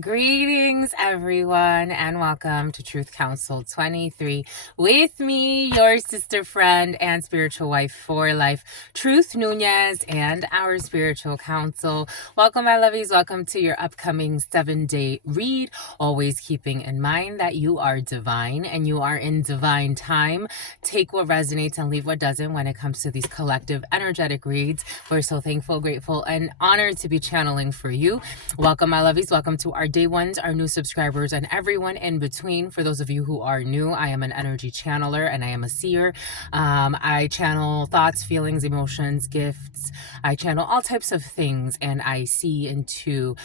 Greetings, everyone, and welcome to Truth Council 23 with me, your sister friend and spiritual wife for life, Truth Nunez, and our spiritual council. Welcome, my lovies. Welcome to your upcoming 7-day read. Always keeping in mind that you are divine and you are in divine time. Take what resonates and leave what doesn't when it comes to these collective energetic reads. We're so thankful, grateful, and honored to be channeling for you. Welcome, my lovies. Welcome to our day ones, our new subscribers, and everyone in between. For those of you who are new, I am an energy channeler and I am a seer. I channel thoughts, feelings, emotions, gifts. I channel all types of things, and I see into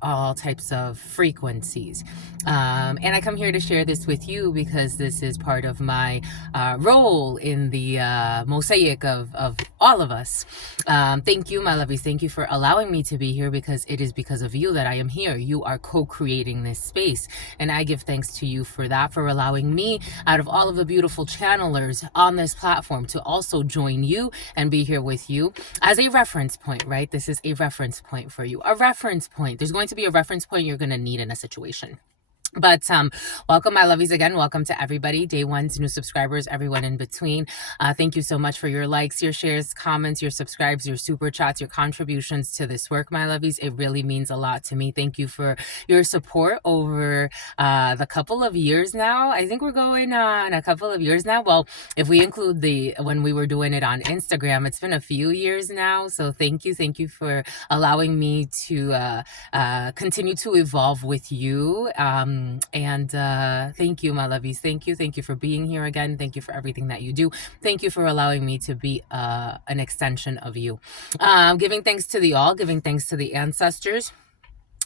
all types of frequencies. And I come here to share this with you because this is part of my role in the mosaic of all of us. Thank you, my lovies. Thank you for allowing me to be here, because it is because of you that I am here. You are co-creating this space, and I give thanks to you for that, for allowing me, out of all of the beautiful channelers on this platform, to also join you and be here with you as a reference point, right? This is a reference point for you. A reference point. There's going to be a reference point you're going to need in a situation. But welcome, my lovies, again. Welcome to everybody, day ones, new subscribers, everyone in between. Thank you so much for your likes, your shares, comments, your subscribes, your super chats, your contributions to this work, my lovies. It really means a lot to me. Thank you for your support over the couple of years now. I think we're going on a couple of years now. Well, if we include when we were doing it on Instagram, it's been a few years now. So thank you for allowing me to continue to evolve with you. And thank you, my lovies. Thank you for being here again. Thank you for everything that you do. Thank you for allowing me to be an extension of you. Giving thanks to the all, giving thanks to the ancestors.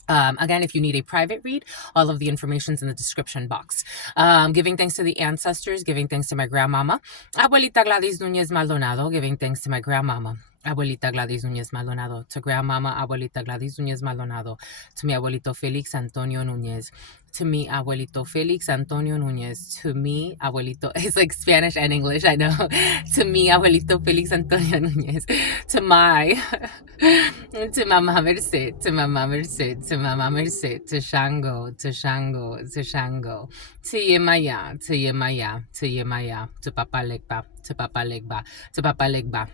Again, if you need a private read, all of the information's in the description box. Giving thanks to the ancestors, giving thanks to my grandmama, Abuelita Gladys Nunez Maldonado, giving thanks to my grandmama, Abuelita Gladys Nunez Maldonado, to grandmama, Abuelita Gladys Nunez Maldonado, to mi abuelito Felix Antonio Nunez, to me, Abuelito Felix Antonio Nunez, to me, Abuelito, it's like Spanish and English, I know, to me, Abuelito Felix Antonio Nunez, to my, to Mama Merced, to Mama Merced, to Mama Merced, to Shango, to Shango, to Shango, to Yemaya, to Yemaya, to Yemaya, to Papa Legba, to Papa Legba, to Papa Legba,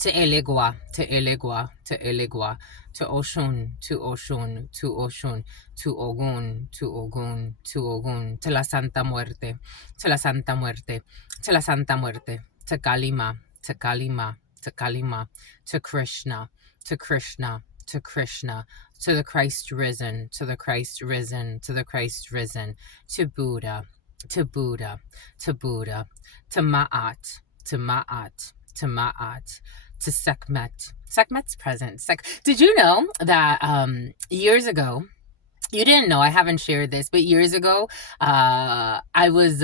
to Elegua, to Elegua, to Elegua, to Oshun, to Oshun, to Oshun, to Ogun, to Ogun, to Ogun, to la Santa Muerte, to la Santa Muerte, to la Santa Muerte, to Kalima, to Kalima, to Kalima, to Krishna, to Krishna, to Krishna, to the Christ risen, to the Christ risen, to the Christ risen, to Buddha, to Buddha, to Buddha, to Ma'at, to Ma'at, to Ma'at, to Sekhmet. Sekhmet's present. Did you know that years ago, you didn't know, I haven't shared this, but years ago, I was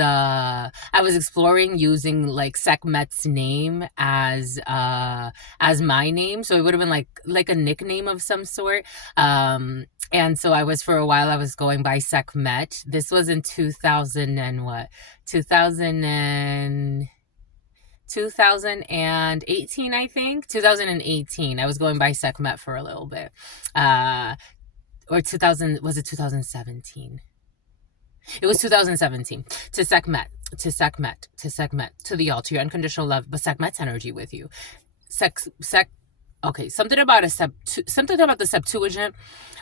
exploring using like Sekhmet's name as my name, so it would have been like a nickname of some sort. And so for a while I was going by Sekhmet. This was in 2018, I think. 2018. I was going by Sekhmet for a little bit. Or 2017? It was 2017. To Sekhmet, to Sekhmet, to Sekhmet, to the all, to your unconditional love, but Sekhmet's energy with you. Okay, something about the Septuagint,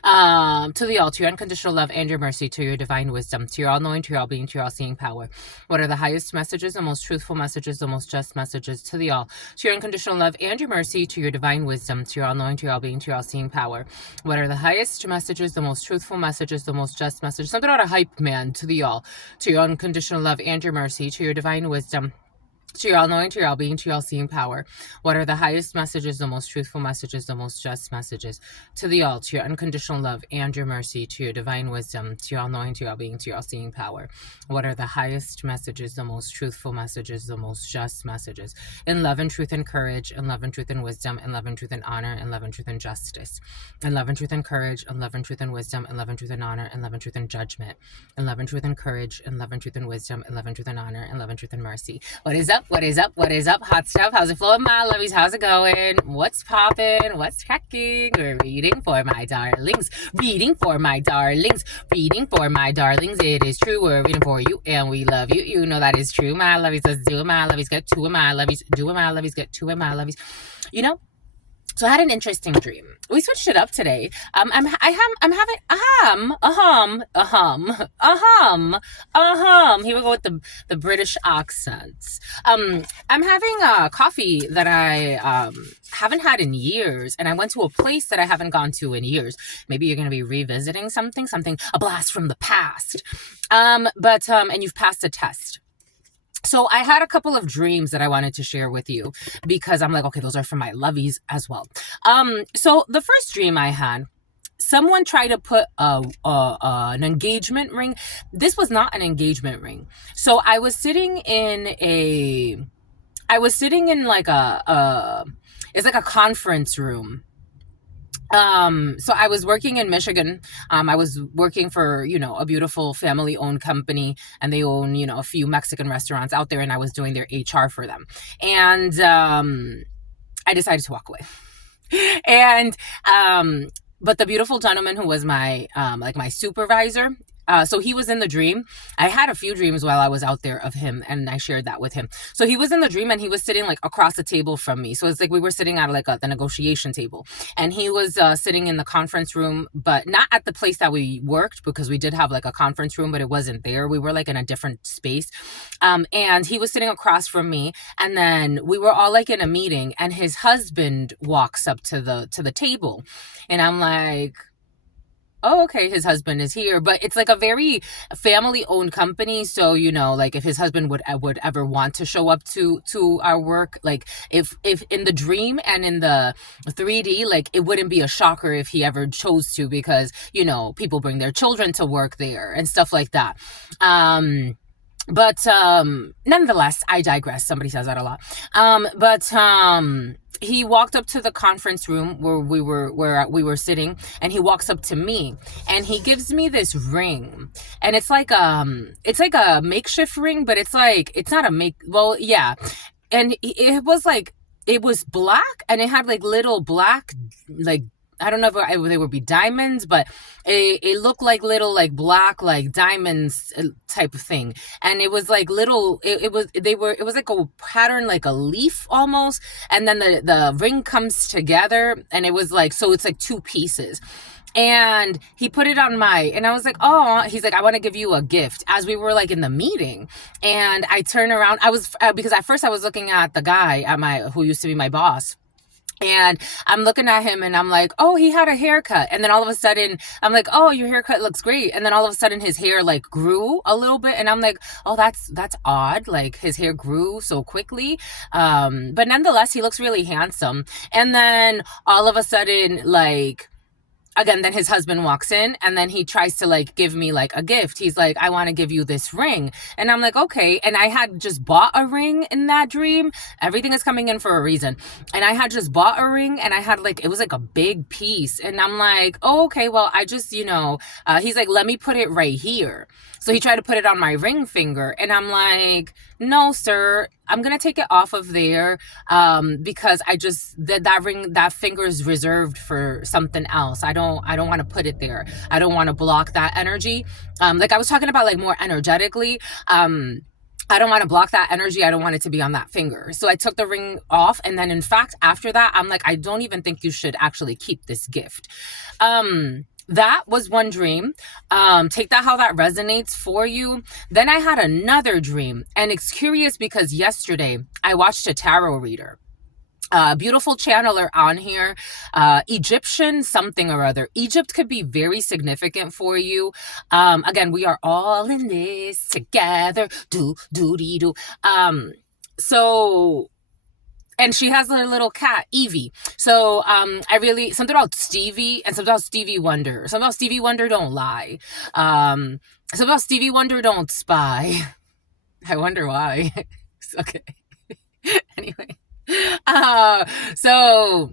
to the all, to your unconditional love and your mercy, to your divine wisdom, to your all-knowing, to your all-being, to your all-seeing power. What are the highest messages, the most truthful messages, the most just messages, to the all, to your unconditional love and your mercy, to your divine wisdom, to your all-knowing, to your all-being, to your all-seeing power. What are the highest messages, the most truthful messages, the most just messages, something about a hype man, to the all, to your unconditional love and your mercy, to your divine wisdom, to your all-knowing, to your all-being, to your all-seeing power. What are the highest messages, the most truthful messages, the most just messages, to the all, to your unconditional love and your mercy, to your divine wisdom, to your all-knowing, to your all-being, to your all-seeing power. What are the highest messages, the most truthful messages, the most just messages, in love and truth and courage, in love and truth and wisdom, in love and truth and honor, in love and truth and justice, in love and truth and courage, in love and truth and wisdom, in love and truth and honor, in love and truth and judgment, in love and truth and courage, in love and truth and wisdom, in love and truth and honor, in love and truth and mercy. What is up? What is up? What is up? Hot stuff. How's it flowing, my lovies? How's it going? What's popping? What's cracking? We're reading for my darlings. Reading for my darlings. Reading for my darlings. It is true. We're reading for you and we love you. You know that is true, my lovies. Let's do it, my lovies. Get to it, my lovies. Do it, my lovies. Get to it, my lovies. You know, so I had an interesting dream. We switched it up today. I'm having Here we go with the British accents. I'm having a coffee that I haven't had in years, and I went to a place that I haven't gone to in years. Maybe you're gonna be revisiting something, a blast from the past. And you've passed a test. So I had a couple of dreams that I wanted to share with you because I'm like, okay, those are for my lovies as well. So the first dream I had, someone tried to put an engagement ring. This was not an engagement ring. So I was sitting in like it's like a conference room. So I was working in Michigan. I was working for, a beautiful family owned company, and they own, a few Mexican restaurants out there, and I was doing their HR for them. And, I decided to walk away. And, but the beautiful gentleman who was my supervisor, so he was in the dream. I had a few dreams while I was out there of him, and I shared that with him. So he was in the dream, and he was sitting like across the table from me. So it's like we were sitting at like the negotiation table, and he was sitting in the conference room, but not at the place that we worked, because we did have like a conference room, but it wasn't there. We were like in a different space. And he was sitting across from me, and then we were all like in a meeting, and his husband walks up to the table, and I'm like, oh, okay, his husband is here. But it's like a very family-owned company, so like if his husband would ever want to show up to our work, like if in the dream and in the 3D, like it wouldn't be a shocker if he ever chose to, because people bring their children to work there and stuff like that. But nonetheless, I digress. Somebody says that a lot. He walked up to the conference room where we were sitting, and he walks up to me, and he gives me this ring, and it's like a makeshift ring, but it's not yeah, and it was black, and it had like little black, like, I don't know if they would be diamonds, but it looked like little like black like diamonds type of thing, and it was like little. It was like a pattern, like a leaf almost, and then the ring comes together, and it was like, so it's like two pieces. And he put it on and I was like, oh, he's like, I want to give you a gift, as we were like in the meeting. And I turn around, because at first I was looking at the guy who used to be my boss. And I'm looking at him, and I'm like, oh, he had a haircut. And then all of a sudden I'm like, oh, your haircut looks great. And then all of a sudden his hair like grew a little bit. And I'm like, oh, that's odd. Like his hair grew so quickly. But nonetheless, he looks really handsome. And then all of a sudden, like, again, then his husband walks in, and then he tries to like give me like a gift. He's like, I want to give you this ring. And I'm like, okay. And I had just bought a ring in that dream. Everything is coming in for a reason. And I had just bought a ring, and I had like, it was like a big piece. And I'm like, oh, okay, well, I just, he's like, let me put it right here. So he tried to put it on my ring finger, and I'm like, no, sir, I'm going to take it off of there, because I just, that ring, that finger is reserved for something else. I don't want to put it there. I don't want to block that energy. Like I was talking about, like more energetically, I don't want to block that energy. I don't want it to be on that finger. So I took the ring off. And then in fact, after that, I'm like, I don't even think you should actually keep this gift. That was one dream. Take that how that resonates for you. Then I had another dream, and it's curious because yesterday I watched a tarot reader. Beautiful channeler on here, Egyptian something or other. Egypt could be very significant for you. Again, we are all in this together. Do. And she has her little cat, Evie. So something about Stevie, and something about Stevie Wonder. Something about Stevie Wonder don't lie. Something about Stevie Wonder don't spy. I wonder why. Okay. Anyway. So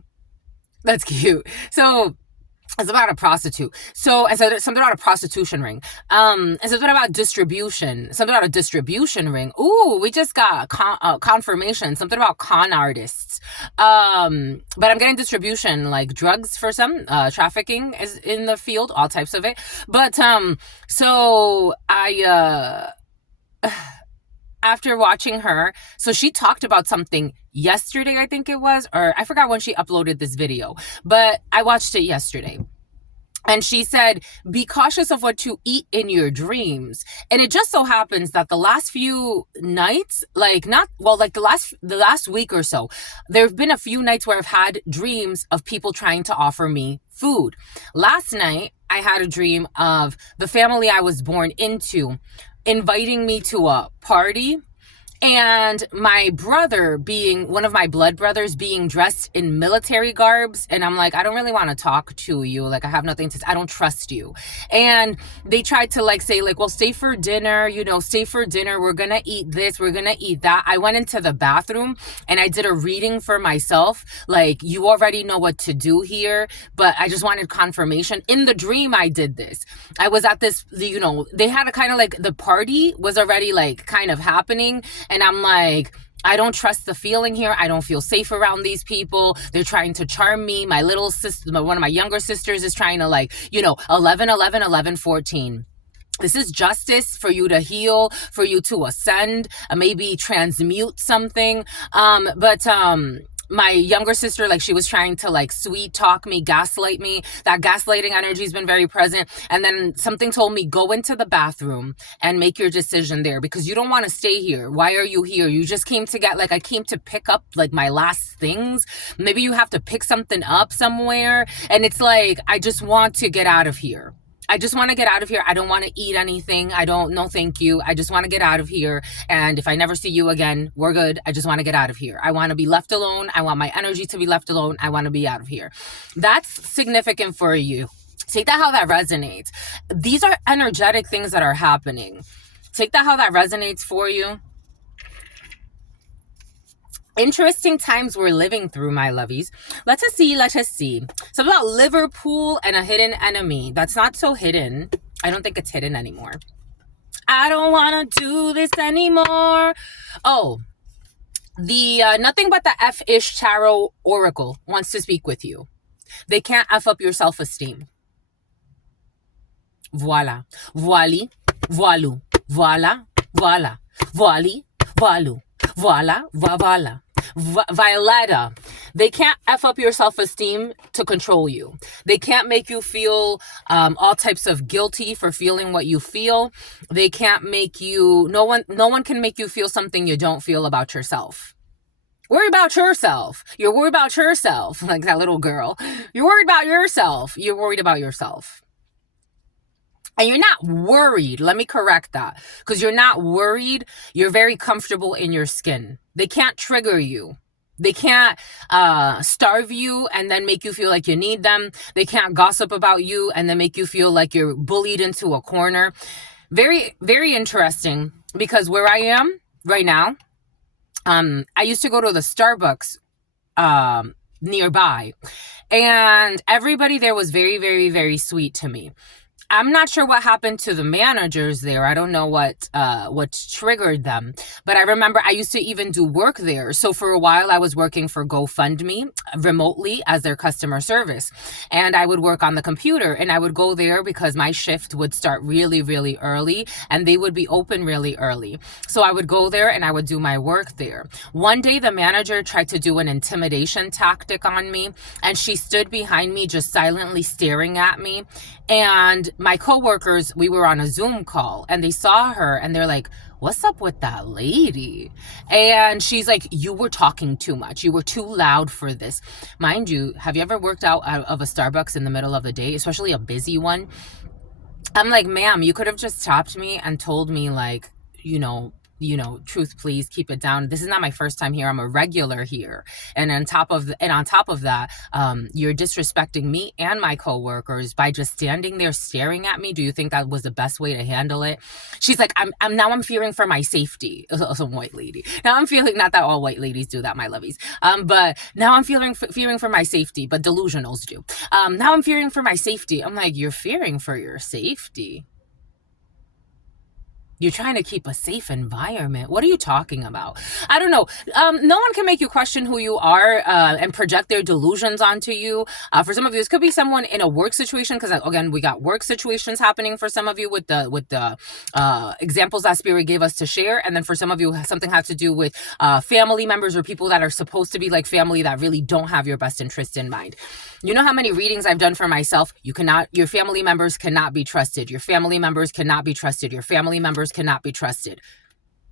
that's cute. So It's about a prostitute. So I said something about a prostitution ring. And something about distribution. Something about a distribution ring. Ooh, we just got confirmation. Something about con artists. But I'm getting distribution, like drugs for some. Trafficking is in the field, all types of it. But so I after watching her, so she talked about something yesterday, I think it was, or I forgot when she uploaded this video, but I watched it yesterday. And she said, be cautious of what you eat in your dreams. And it just so happens that the last few nights, like not, well, like the last week or so, there have been a few nights where I've had dreams of people trying to offer me food. Last night, I had a dream of the family I was born into inviting me to a party, and my brother, being one of my blood brothers, being dressed in military garbs. And I'm like, I don't really want to talk to you. Like, I have nothing to say. I don't trust you. And they tried to like say like, well, stay for dinner, stay for dinner. We're going to eat this. We're going to eat that. I went into the bathroom and I did a reading for myself. Like, you already know what to do here, but I just wanted confirmation. In the dream, I did this. I was at this, they had a kind of like, the party was already like kind of happening. And I'm like, I don't trust the feeling here. I don't feel safe around these people. They're trying to charm me. My little sister, one of my younger sisters is trying to 11, 11, 11, 14. This is justice for you to heal, for you to ascend, maybe transmute something. But my younger sister, like, she was trying to like sweet talk me, gaslight me. That gaslighting energy has been very present. And then something told me, go into the bathroom and make your decision there, because you don't want to stay here. Why are you here? You just came to get, like, I came to pick up like my last things. Maybe you have to pick something up somewhere. And it's like, I just want to get out of here. I just want to get out of here. I don't want to eat anything. No, thank you. I just want to get out of here. And if I never see you again, we're good. I just want to get out of here. I want to be left alone. I want my energy to be left alone. I want to be out of here. That's significant for you. Take that how that resonates. These are energetic things that are happening. Take that how that resonates for you. Interesting times we're living through, my lovies. Let us see. So about Liverpool and a hidden enemy. That's not so hidden. I don't think it's hidden anymore. I don't want to do this anymore. Oh, the Nothing But the F-ish Tarot Oracle wants to speak with you. They can't F up your self-esteem. Voila. Voili. Voilou. Voila. Voila. Voili. Voilou. Voila. Voila. Violetta. They can't F up your self-esteem to control you. They can't make you feel all types of guilty for feeling what you feel. They can't make you, no one can make you feel something you don't feel about yourself. Worry about yourself. You're worried about yourself, like that little girl. You're worried about yourself. You're worried about yourself. And you're not worried. Let me correct that. Because you're not worried. You're very comfortable in your skin. They can't trigger you. They can't starve you and then make you feel like you need them. They can't gossip about you and then make you feel like you're bullied into a corner. Very, very interesting. Because where I am right now, I used to go to the Starbucks nearby. And everybody there was very, very, very sweet to me. I'm not sure what happened to the managers there. I don't know what triggered them. But I remember I used to even do work there. So for a while, I was working for GoFundMe remotely as their customer service. And I would work on the computer. And I would go there because my shift would start really, really early. And they would be open really early. So I would go there and I would do my work there. One day, the manager tried to do an intimidation tactic on me. And she stood behind me just silently staring at me. And my coworkers, we were on a Zoom call and they saw her and they're like, what's up with that lady? And she's like, you were talking too much. You were too loud for this. Mind you, have you ever worked out of a Starbucks in the middle of the day, especially a busy one? I'm like, ma'am, you could have just stopped me and told me, like, truth, please keep it down. This is not my first time here. I'm a regular here. And on top of that, you're disrespecting me and my coworkers by just standing there staring at me. Do you think that was the best way to handle it? She's like, I'm fearing for my safety. Some white lady. Now I'm feeling, not that all white ladies do that, my lovies. But now I'm fearing for my safety, but delusionals do. Now I'm fearing for my safety. I'm like, you're fearing for your safety? You're trying to keep a safe environment. What are you talking about? I don't know. No one can make you question who you are and project their delusions onto you. For some of you, this could be someone in a work situation, because again, we got work situations happening for some of you with the examples that Spirit gave us to share. And then for some of you, something has to do with family members or people that are supposed to be like family that really don't have your best interest in mind. You know how many readings I've done for myself? Your family members cannot be trusted. Your family members cannot be trusted. Your family members cannot be trusted.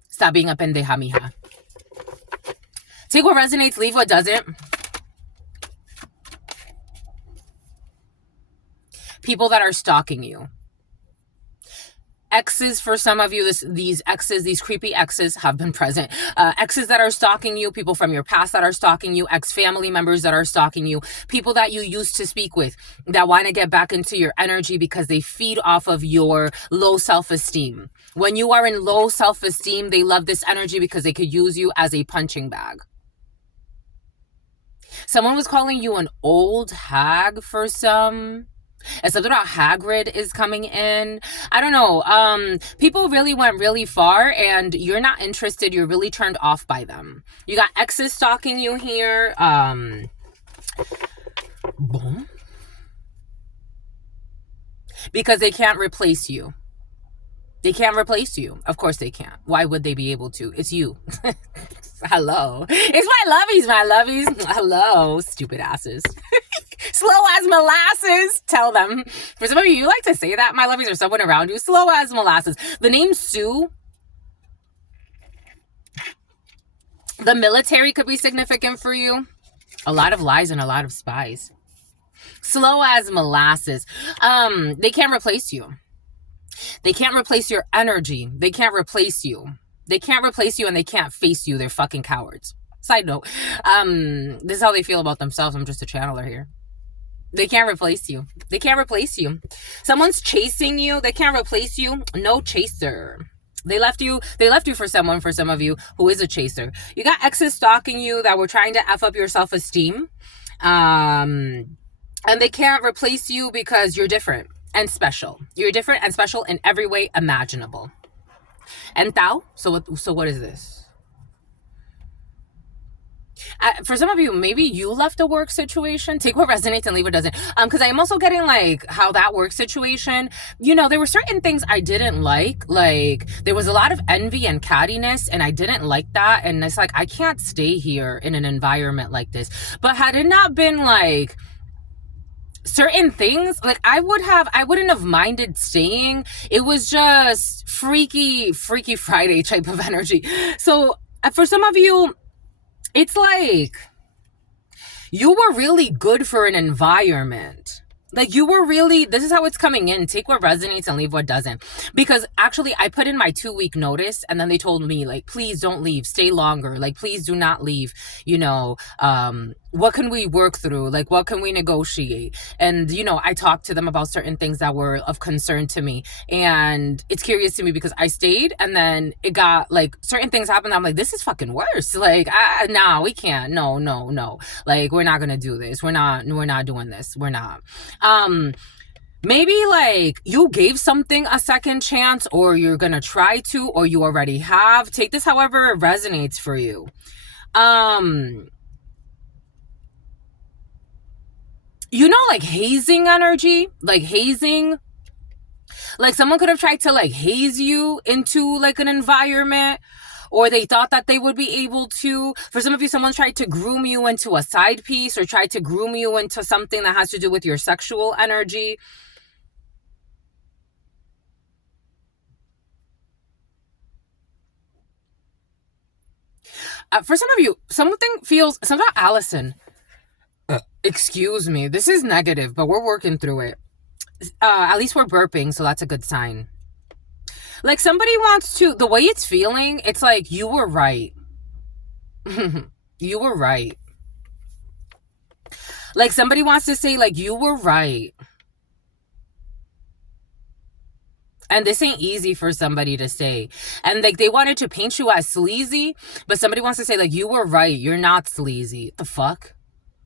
Stop being a pendeja, mija. Take what resonates, leave what doesn't. People that are stalking you. Exes, for some of you, these exes, these creepy exes have been present. Exes that are stalking you, people from your past that are stalking you, ex-family members that are stalking you, people that you used to speak with that want to get back into your energy because they feed off of your low self-esteem. When you are in low self-esteem, they love this energy because they could use you as a punching bag. Someone was calling you an old hag for some. And something about Hagrid is coming in. I don't know. People really went really far and you're not interested. You're really turned off by them. You got exes stalking you here. Boom. Because they can't replace you. They can't replace you. Of course they can't. Why would they be able to? It's you. Hello. It's my lovies. Hello, stupid asses. Slow as molasses. Tell them. For some of you like to say that, my lovies, or someone around you. Slow as molasses. The name Sue. The military could be significant for you. A lot of lies and a lot of spies. Slow as molasses. They can't replace you. They can't replace your energy. They can't replace you. They can't replace you and they can't face you. They're fucking cowards. Side note. This is how they feel about themselves. I'm just a channeler here. They can't replace you. They can't replace you. Someone's chasing you. They can't replace you. No chaser. They left you for someone, for some of you, who is a chaser. You got exes stalking you that were trying to F up your self-esteem. And they can't replace you because you're different and special. You're different and special in every way imaginable. And Tao? So what is this? For some of you, maybe you left a work situation. Take what resonates and leave what doesn't. Because I am also getting like how that work situation, there were certain things I didn't like. Like there was a lot of envy and cattiness and I didn't like that. And it's like, I can't stay here in an environment like this. But had it not been like certain things, like I wouldn't have minded staying. It was just Freaky Friday type of energy. So for some of you, it's like you were really good for an environment. Like you were really, this is how it's coming in. Take what resonates and leave what doesn't. Because actually I put in my 2-week notice and then they told me like, please don't leave, stay longer. Like, please do not leave. What can we work through? Like, what can we negotiate? And, I talked to them about certain things that were of concern to me. And it's curious to me because I stayed and then it got like certain things happened. I'm like, this is fucking worse. Like, nah, we can't. No. Like, we're not going to do this. We're not doing this. We're not. Maybe like you gave something a second chance or you're going to try to, or you already have. Take this however it resonates for you. Like hazing energy, like hazing, like someone could have tried to like haze you into like an environment, or they thought that they would be able to. For some of you, someone tried to groom you into a side piece or tried to groom you into something that has to do with your sexual energy. For some of you, something about Allison. Excuse me, this is negative, but we're working through it. At least we're burping, so that's a good sign. Like somebody wants to, the way it's feeling, it's like you were right. You were right. Like somebody wants to say like you were right. And this ain't easy for somebody to say. And like they wanted to paint you as sleazy, but somebody wants to say like you were right. You're not sleazy. The fuck?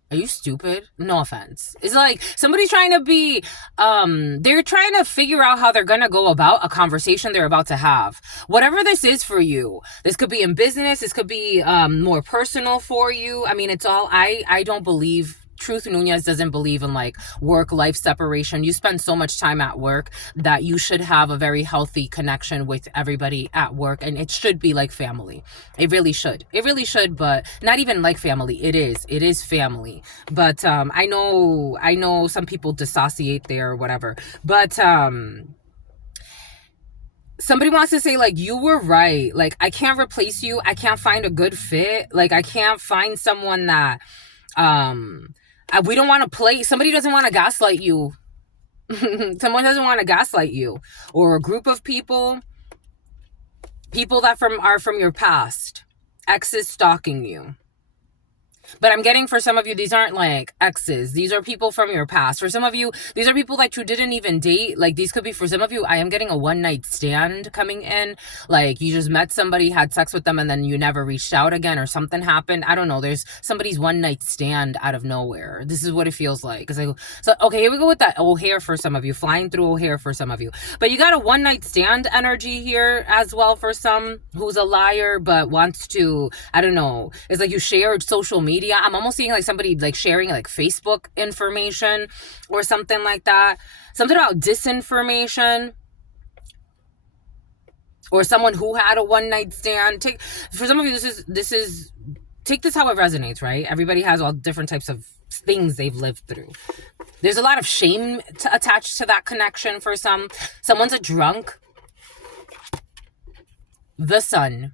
Are you stupid? No offense. It's like somebody's trying to be, they're trying to figure out how they're going to go about a conversation they're about to have. Whatever this is for you, this could be in business. This could be more personal for you. I mean, it's all, I don't believe, Truth Nunez doesn't believe in like work-life separation. You spend so much time at work that you should have a very healthy connection with everybody at work. And it should be like family. It really should. It really should, but not even like family. It is family. But I know some people dissociate there or whatever. But somebody wants to say like you were right. Like I can't replace you. I can't find a good fit. Like I can't find someone that we don't want to play. Somebody doesn't want to gaslight you. Someone doesn't want to gaslight you, or a group of people that are from your past, exes stalking you. But I'm getting for some of you, these aren't like exes. These are people from your past. For some of you, these are people that you didn't even date. Like these could be, for some of you, I am getting a one-night stand coming in. Like you just met somebody, had sex with them, and then you never reached out again or something happened. I don't know. There's somebody's one-night stand out of nowhere. This is what it feels like. So, okay, here we go with that O'Hare for some of you. Flying through O'Hare for some of you. But you got a one-night stand energy here as well for some who's a liar but wants to, I don't know. It's like you shared social media. I'm almost seeing like somebody like sharing like Facebook information or something like that. Something about disinformation. Or someone who had a one-night stand. For some of you, this is take this how it resonates, right? Everybody has all different types of things they've lived through. There's a lot of shame attached to that connection for some. Someone's a drunk. The sun,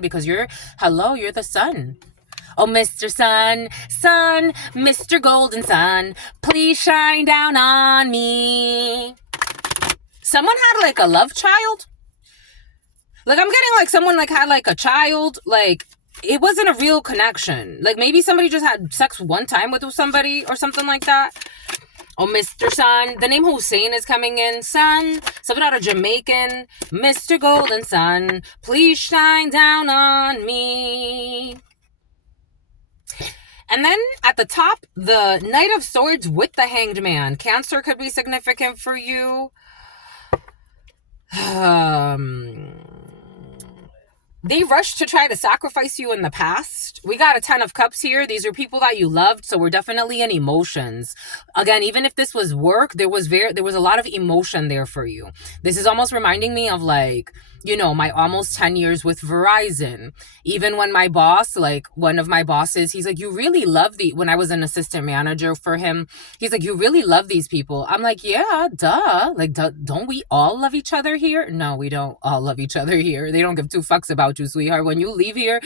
because you're the sun. Oh, Mr. Sun, Mr. Golden Sun, please shine down on me. Someone had like a love child. Like I'm getting like someone like had like a child. Like it wasn't a real connection. Like maybe somebody just had sex one time with somebody or something like that. Oh, Mr. Sun. The name Hussein is coming in. Sun. Something out of Jamaican. Mr. Golden Sun, please shine down on me. And then at the top, the Knight of Swords with the Hanged Man. Cancer could be significant for you. They rushed to try to sacrifice you in the past. We got a 10 of Cups here. These are people that you loved, so we're definitely in emotions. Again, even if this was work, there was a lot of emotion there for you. This is almost reminding me of like, you know, my almost 10 years with Verizon. Even when my boss, like one of my bosses, he's like, you really love when I was an assistant manager for him, he's like, you really love these people. I'm like, yeah, duh. Like, don't we all love each other here? No, we don't all love each other here. They don't give two fucks about you, sweetheart. When you leave here,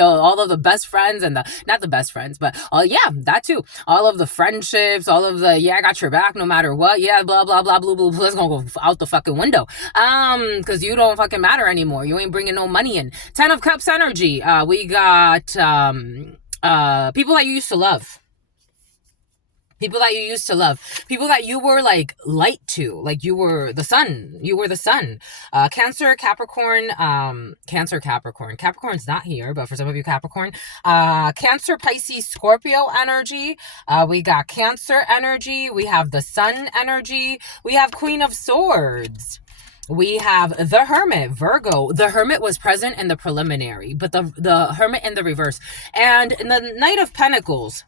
all of the best friends and not the best friends, but yeah, that too. All of the friendships, all of the, yeah, I got your back no matter what. Yeah, blah, blah, blah, blah, blah, blah. It's gonna go out the fucking window. Because you don't fucking matter anymore. You ain't bringing no money in. 10 of Cups energy. We got people that you used to love. People that you used to love. People that you were like light to. Like you were the sun. Cancer, Capricorn. Capricorn's not here, but for some of you, Capricorn. Cancer, Pisces, Scorpio energy. We got Cancer energy. We have the Sun energy. We have Queen of Swords. We have the Hermit, Virgo. The Hermit was present in the preliminary, but the Hermit in the reverse. And the Knight of Pentacles.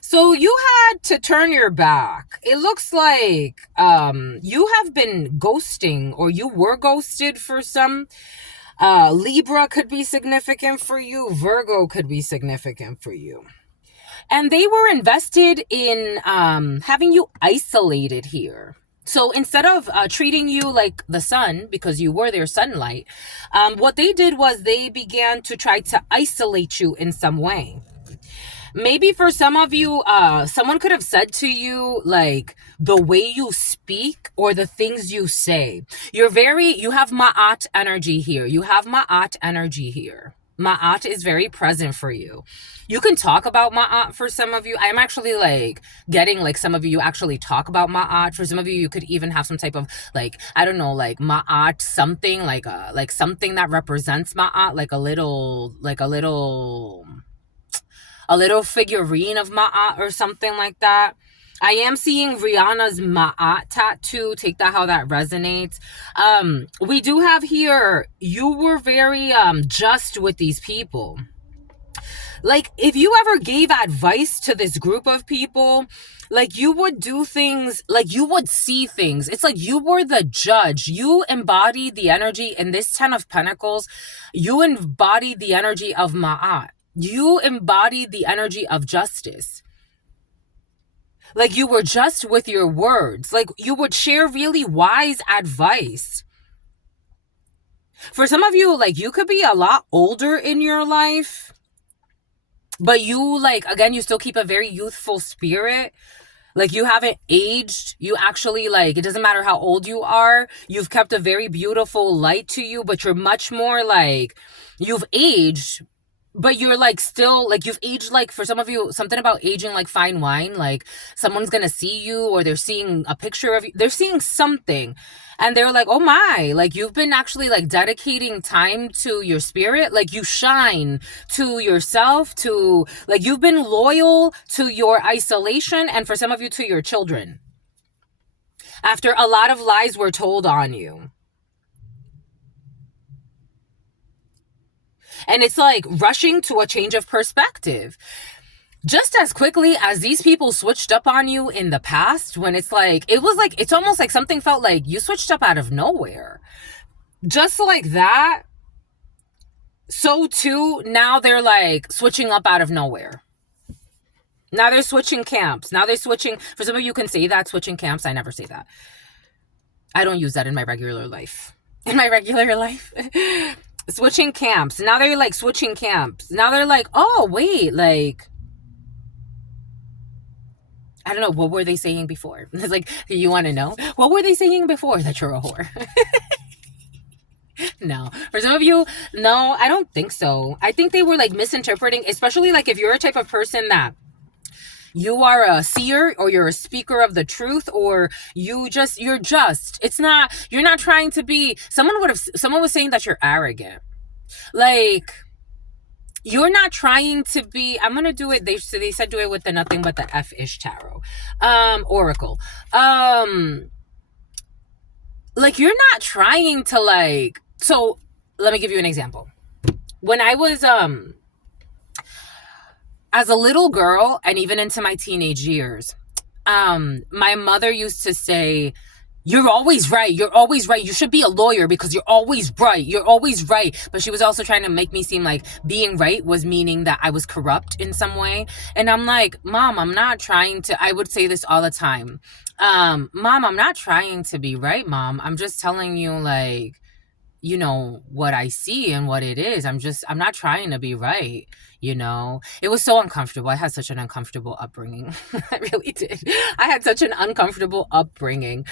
So you had to turn your back. It looks like you have been ghosting, or you were ghosted for some. Libra could be significant for you. Virgo could be significant for you. And they were invested in having you isolated here. So instead of treating you like the sun, because you were their sunlight, what they did was they began to try to isolate you in some way. Maybe for some of you, someone could have said to you, like, the way you speak or the things you say. You have Ma'at energy here. You have Ma'at energy here. Ma'at is very present for you. You can talk about Ma'at for some of you. I'm actually like getting like some of you actually talk about Ma'at. For some of you, you could even have some type of like, I don't know, like Ma'at something, like something that represents Ma'at, a little figurine of Ma'at or something like that. I am seeing Rihanna's Ma'at tattoo. Take that how that resonates. We do have here, you were very just with these people. Like, if you ever gave advice to this group of people, like, you would do things, like, you would see things. It's like you were the judge. You embodied the energy in this 10 of Pentacles. You embodied the energy of Ma'at. You embodied the energy of justice. Like, you were just with your words. Like, you would share really wise advice. For some of you, like, you could be a lot older in your life, but you, like, again, you still keep a very youthful spirit. Like, you haven't aged. You actually, like, it doesn't matter how old you are. You've kept a very beautiful light to you, but you're much more, like, you've aged, but you're, like, still, like, you've aged, like, for some of you, something about aging like fine wine. Like, someone's gonna see you, or they're seeing a picture of you. They're seeing something. And they're like, oh my, like, you've been actually, like, dedicating time to your spirit. Like, you shine to yourself, to, like, you've been loyal to your isolation, and for some of you, to your children. After a lot of lies were told on you. And it's like rushing to a change of perspective. Just as quickly as these people switched up on you in the past, when it's like, it's almost like something felt like you switched up out of nowhere. Just like that, so too, now they're like switching up out of nowhere. Now they're switching camps. Now they're switching, for some of you can say that, switching camps. I never say that. I don't use that in my regular life. Switching camps. Now they're like switching camps. Now they're like, oh, wait, like, I don't know, what were they saying before? It's like, you want to know? What were they saying before? That you're a whore? No. For some of you, no, I don't think so. I think they were like misinterpreting, especially like if you're a type of person that you are a seer, or you're a speaker of the truth, or you're just, it's not, you're not trying to be, someone was saying that you're arrogant. Like, you're not trying to be, I'm gonna do it, they said do it with the Nothing But the F-ish tarot oracle. Like, you're not trying to, like, so let me give you an example. When I was as a little girl, and even into my teenage years, my mother used to say, you're always right. You're always right. You should be a lawyer because you're always right. You're always right. But she was also trying to make me seem like being right was meaning that I was corrupt in some way. And I'm like, Mom, I'm not trying to, I would say this all the time. Mom, I'm not trying to be right, Mom. I'm just telling you, like, you know, what I see and what it is. I'm not trying to be right. You know, it was so uncomfortable. I had such an uncomfortable upbringing. I really did. I had such an uncomfortable upbringing.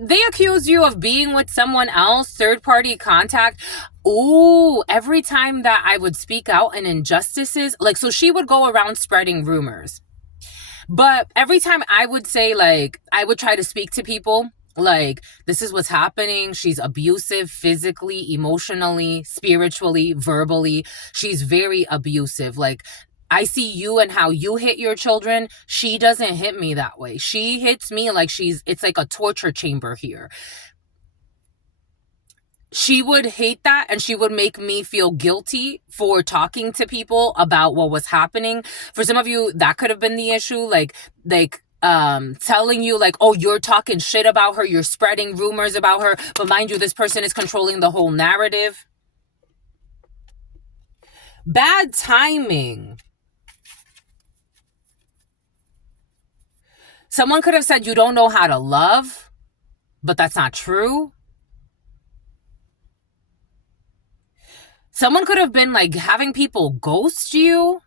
They accuse you of being with someone else, third-party contact. Ooh, every time that I would speak out in injustices, like, so she would go around spreading rumors. But every time I would say, like, I would try to speak to people, like, this is what's happening. She's abusive physically, emotionally, spiritually, verbally. She's very abusive. Like, I see you and how you hit your children. She doesn't hit me that way. She hits me like it's like a torture chamber here. She would hate that, and she would make me feel guilty for talking to people about what was happening. For some of you, that could have been the issue. Like, telling you, like, oh, you're talking shit about her, you're spreading rumors about her, but mind you, this person is controlling the whole narrative. Bad timing. Someone could have said you don't know how to love, but that's not true. Someone could have been like having people ghost you.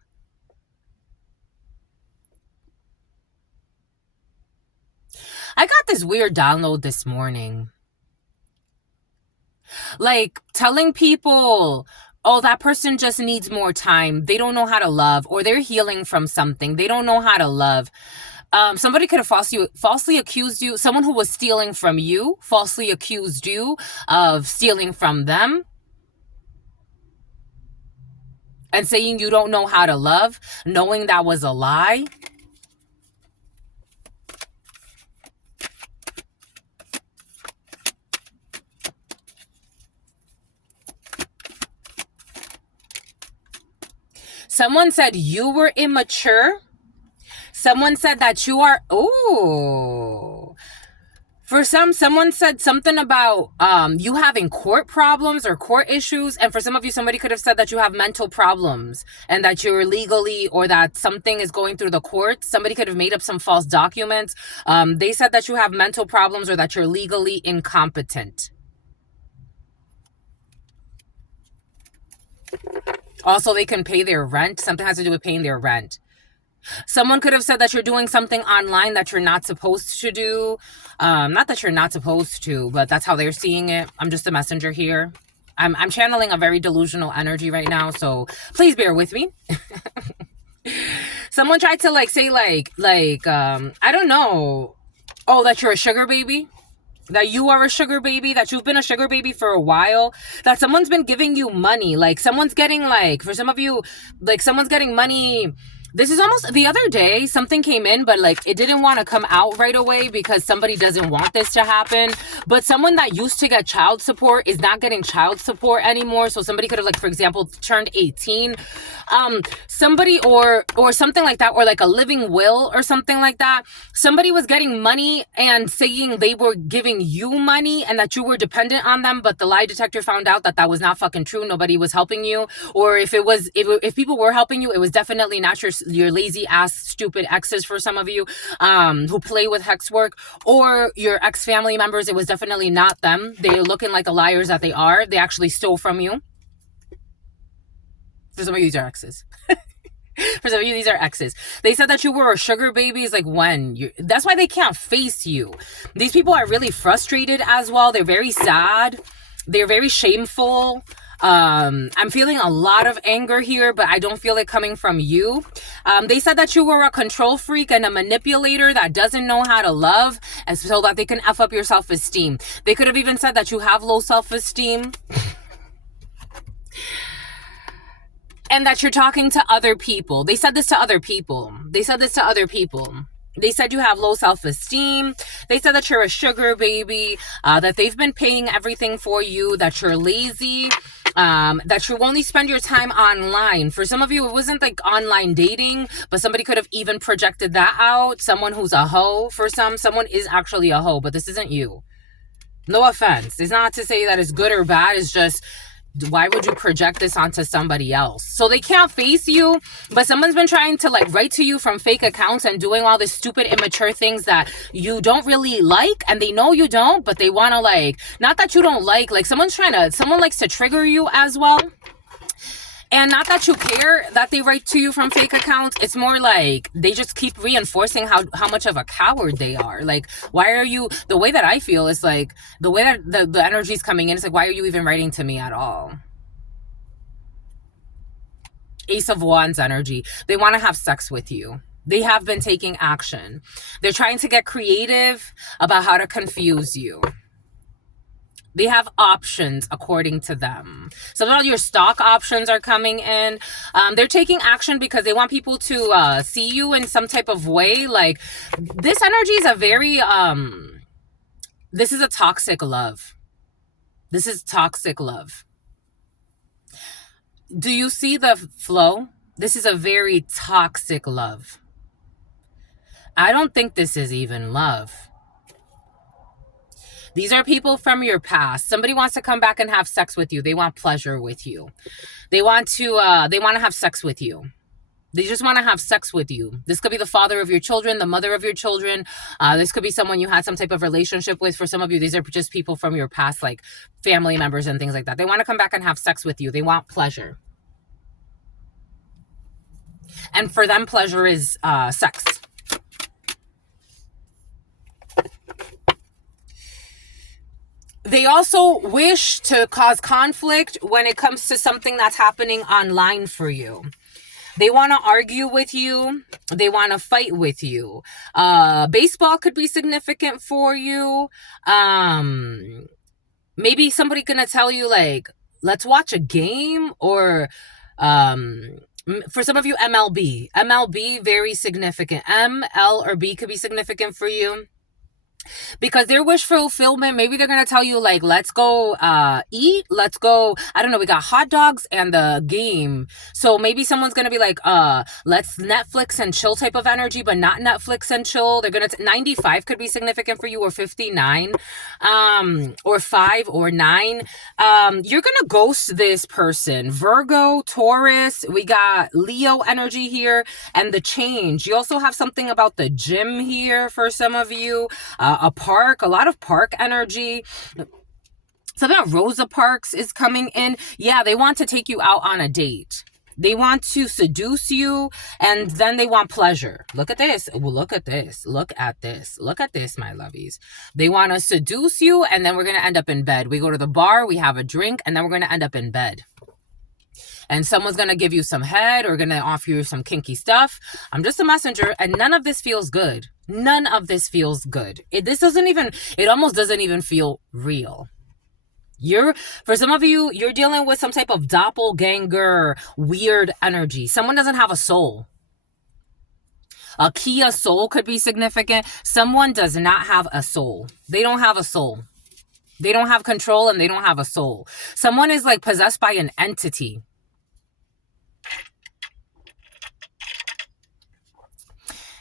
I got this weird download this morning. Like telling people, oh, that person just needs more time. They don't know how to love, or they're healing from something. They don't know how to love. Somebody could have falsely accused you. Someone who was stealing from you falsely accused you of stealing from them and saying you don't know how to love, knowing that was a lie. Someone said you were immature. Someone said that you are, for someone said something about you having court problems or court issues. And for some of you, somebody could have said that you have mental problems and that you're legally, or that something is going through the courts. Somebody could have made up some false documents. They said that you have mental problems or that you're legally incompetent. Also, they can pay their rent. Something has to do with paying their rent. Someone could have said that you're doing something online that you're not supposed to do. Not that you're not supposed to, but that's how they're seeing it. I'm just a messenger here. I'm channeling a very delusional energy right now, so please bear with me. Someone tried to say I don't know. Oh, that you're a sugar baby. That you are a sugar baby, that you've been a sugar baby for a while, that someone's been giving you money. Like someone's getting for some of you, someone's getting money. This is almost, the other day, something came in, but it didn't want to come out right away because somebody doesn't want this to happen. But someone that used to get child support is not getting child support anymore. So somebody could have, for example, turned 18. Somebody or something like that, or a living will or something like that. Somebody was getting money and saying they were giving you money and that you were dependent on them, but the lie detector found out that that was not fucking true. Nobody was helping you. Or if people were helping you, it was definitely not your lazy ass stupid exes, for some of you who play with hex work, or your ex family members. It was definitely not them. They're looking like the liars that they are. They actually stole from you. For some of you, these are exes. For some of you, these are exes. They said that you were a sugar baby. That's why they can't face you. These people are really frustrated as well. They're very sad. They're very shameful. I'm feeling a lot of anger here, but I don't feel it coming from you. They said that you were a control freak and a manipulator that doesn't know how to love, and so that they can F up your self-esteem. They could have even said that you have low self-esteem. And that you're talking to other people. They said this to other people. They said you have low self-esteem. They said that you're a sugar baby, that they've been paying everything for you, that you're lazy, that you only spend your time online. For some of you, it wasn't online dating, but somebody could have even projected that out. Someone who's a hoe. For someone is actually a hoe, but this isn't you. No offense. It's not to say that it's good or bad. It's just, why would you project this onto somebody else? So they can't face you, but someone's been trying to likewrite to you from fake accounts and doing all this stupid immature things that you don't really like, and they know you don't, but they want to not that you don't someone likes to trigger you as well. And not that you care that they write to you from fake accounts. It's more they just keep reinforcing how much of a coward they are. Why are you, the way that I feel is the way that the energy's coming in, it's why are you even writing to me at all? Ace of Wands energy. They want to have sex with you. They have been taking action. They're trying to get creative about how to confuse you. They have options according to them. Some of your stock options are coming in. They're taking action because they want people to see you in some type of way. This energy is a very, this is a toxic love. This is toxic love. Do you see the flow? This is a very toxic love. I don't think this is even love. These are people from your past. Somebody wants to come back and have sex with you. They want pleasure with you. They want to have sex with you. They just want to have sex with you. This could be the father of your children, the mother of your children. This could be someone you had some type of relationship with. For some of you, these are just people from your past, family members and things like that. They want to come back and have sex with you. They want pleasure. And for them, pleasure is sex. They also wish to cause conflict when it comes to something that's happening online for you. They want to argue with you. They want to fight with you. Baseball could be significant for you. Maybe somebody gonna tell you like, let's watch a game, or for some of you, MLB, very significant. M, L, or B could be significant for you. Because their wish fulfillment, maybe they're gonna tell you like, let's go eat, let's go, I don't know, we got hot dogs and the game. So maybe someone's gonna be like, let's Netflix and chill type of energy, but not Netflix and chill. They're gonna 95 could be significant for you, or 59, or 5 or 9. You're gonna ghost this person. Virgo, Taurus, we got Leo energy here, and the change. You also have something about the gym here for some of you. A park, a lot of park energy. Something about Rosa Parks is coming in. Yeah, they want to take you out on a date. They want to seduce you, and then they want pleasure. Look at this. Look at this. Look at this. Look at this, my lovies. They want to seduce you, and then we're going to end up in bed. We go to the bar, we have a drink, and then we're going to end up in bed. And someone's going to give you some head or going to offer you some kinky stuff. I'm just a messenger, and none of this feels good. None of this feels good. It almost doesn't even feel real. For some of you, you're dealing with some type of doppelganger, weird energy. Someone doesn't have a soul. A Kia soul could be significant. Someone does not have a soul. They don't have a soul. They don't have control, and they don't have a soul. Someone is like possessed by an entity.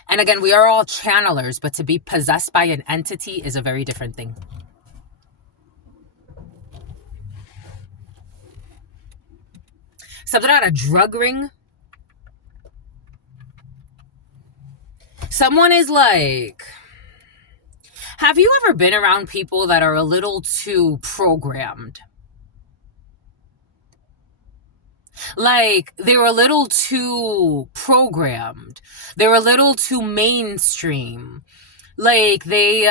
And again, we are all channelers, but to be possessed by an entity is a very different thing. Something on a drug ring. Someone is like, have you ever been around people that are a little too programmed? Like, they were a little too programmed. They were a little too mainstream. Like, they,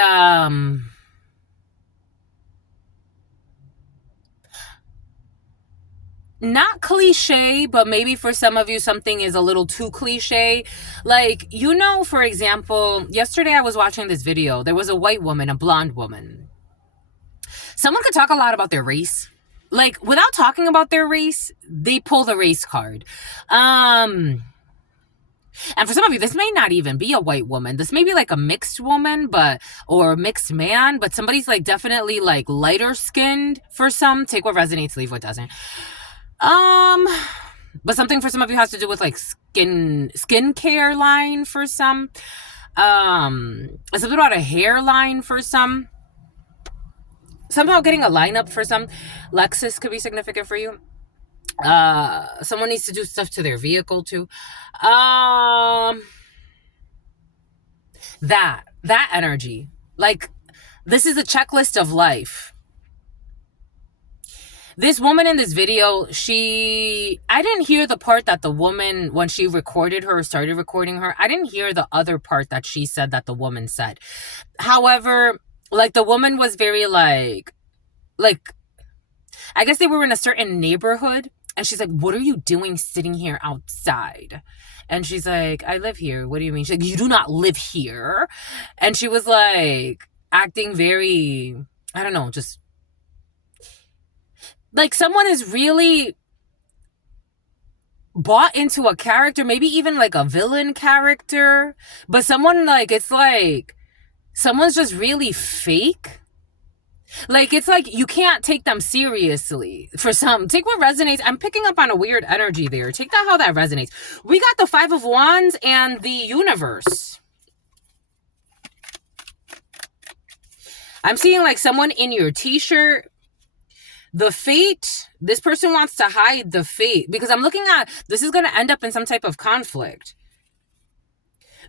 not cliche, but maybe for some of you, something is a little too cliche. Like, for example, yesterday I was watching this video. There was a white woman, a blonde woman. Someone could talk a lot about their race. Like, without talking about their race, they pull the race card. And for some of you, this may not even be a white woman. This may be like a mixed woman, or a mixed man, but somebody's like definitely like lighter skinned for some. Take what resonates, leave what doesn't. But something for some of you has to do with like skincare line for some. Something about a hairline for some. Somehow getting a lineup for some. Lexus could be significant for you. Someone needs to do stuff to their vehicle too. That energy. Like, this is a checklist of life. This woman in this video, I didn't hear the part that the woman, when she recorded her or started recording her, I didn't hear the other part that she said that the woman said. However, like, the woman was very like, I guess they were in a certain neighborhood, and she's like, what are you doing sitting here outside? And she's like, I live here. What do you mean? She's like, you do not live here. And she was like acting very, I don't know, just like someone is really bought into a character, maybe even like a villain character, but someone like, it's like someone's just really fake. Like, it's like you can't take them seriously. For some, take what resonates. I'm picking up on a weird energy there. Take that how that resonates. We got the 5 of Wands and the universe. I'm seeing like someone in your t-shirt. The fate, this person wants to hide the fate, because I'm looking at, this is going to end up in some type of conflict.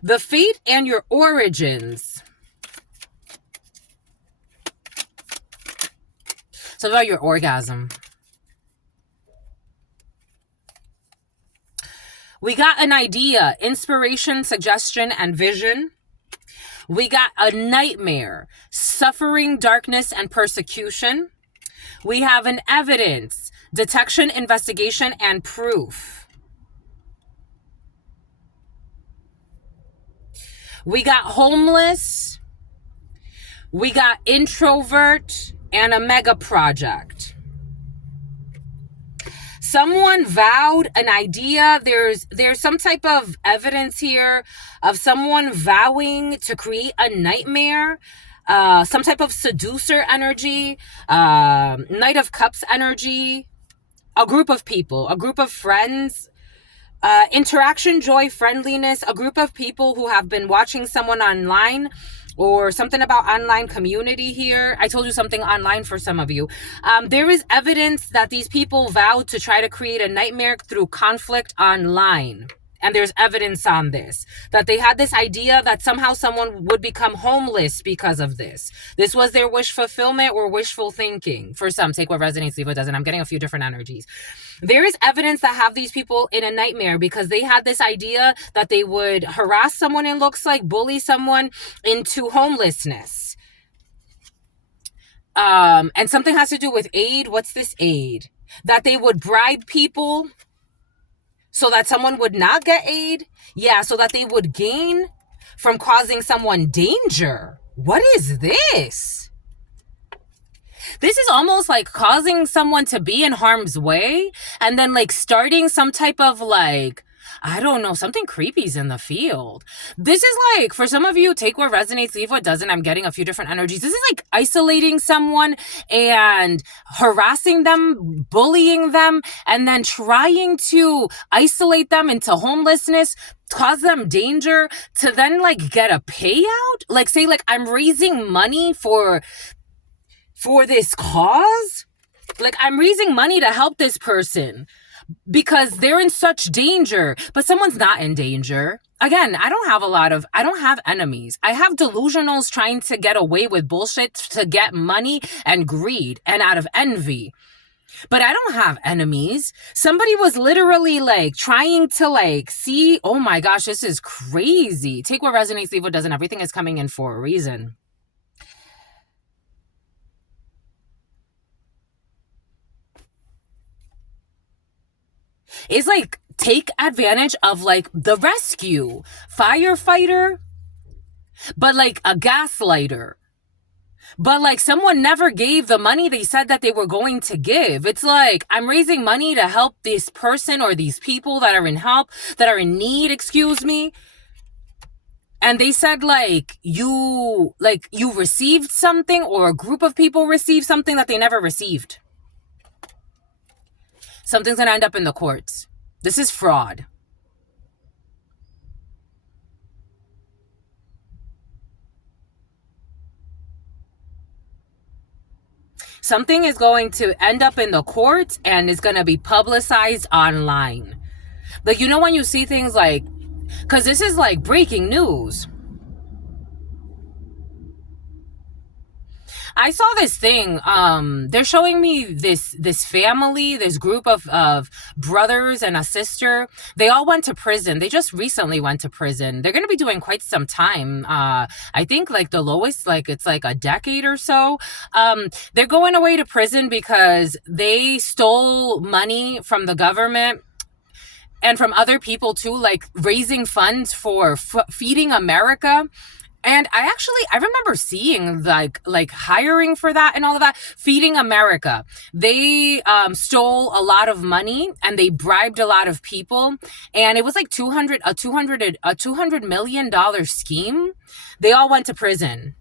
The fate and your origins. So about your orgasm. We got an idea, inspiration, suggestion, and vision. We got a nightmare, suffering, darkness, and persecution. We have an evidence, detection, investigation, and proof. We got homeless. We got introvert and a mega project. Someone vowed an idea. There's some type of evidence here of someone vowing to create a nightmare, some type of seducer energy, Knight of Cups energy, a group of people, a group of friends, interaction, joy, friendliness, a group of people who have been watching someone online, or something about online community here. I told you something online for some of you. There is evidence that these people vowed to try to create a nightmare through conflict online. And there's evidence on this, that they had this idea that somehow someone would become homeless because of this. This was their wish fulfillment or wishful thinking. For some, take what resonates, leave what doesn't. I'm getting a few different energies. There is evidence that have these people in a nightmare because they had this idea that they would harass someone, it looks like, bully someone into homelessness. And something has to do with aid. What's this aid? That they would bribe people so that someone would not get aid? Yeah, so that they would gain from causing someone danger. What is this? This is almost like causing someone to be in harm's way and then like starting some type of like, I don't know, something creepy's in the field. This is like, for some of you, take what resonates, leave what doesn't. I'm getting a few different energies. This is like isolating someone and harassing them, bullying them, and then trying to isolate them into homelessness, cause them danger, to then like get a payout. Like say like, I'm raising money for this cause. Like I'm raising money to help this person because they're in such danger, but someone's not in danger. Again, I don't have enemies. I have delusionals trying to get away with bullshit to get money and greed and out of envy. But I don't have enemies. Somebody was literally like trying to like see, oh my gosh, this is crazy. Take what resonates, leave what doesn't. Everything is coming in for a reason. Is like take advantage of like the rescue firefighter, but like a gaslighter. But like someone never gave the money they said that they were going to give. It's like I'm raising money to help this person or these people that are in help, that are in need, excuse me. And they said like you received something, or a group of people received something that they never received. Something's gonna end up in the courts. This is fraud. Something is going to end up in the courts and is going to be publicized online. Like, you know, when you see things like, because this is like breaking news. I saw this thing. They're showing me this family, this group of brothers and a sister. They all went to prison. They just recently went to prison. They're gonna be doing quite some time. I think like the lowest, like it's like a decade or so. They're going away to prison because they stole money from the government and from other people too, like raising funds for feeding America. And I remember seeing like hiring for that and all of that. Feeding America. They stole a lot of money and they bribed a lot of people. And it was like a $200 million scheme. They all went to prison.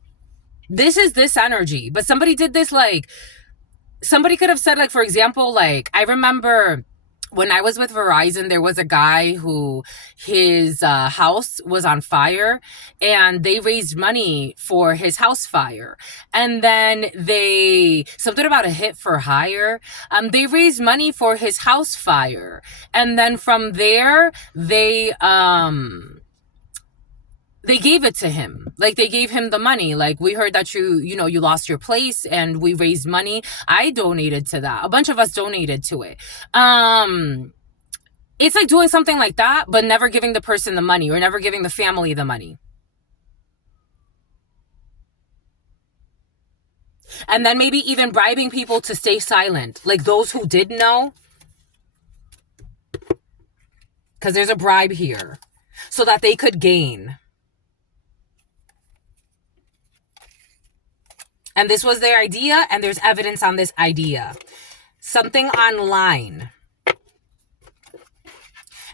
This is this energy. But somebody did this like, somebody could have said like, for example, like I remember when I was with Verizon, there was a guy who his house was on fire and they raised money for his house fire. And then something about a hit for hire. They raised money for his house fire. And then from there, they gave it to him. Like they gave him the money. Like we heard that you lost your place and we raised money. I donated to that. A bunch of us donated to it. It's like doing something like that, but never giving the person the money or never giving the family the money. And then maybe even bribing people to stay silent. Like those who did know. Because there's a bribe here. So that they could gain. And this was their idea, and there's evidence on this idea. Something online.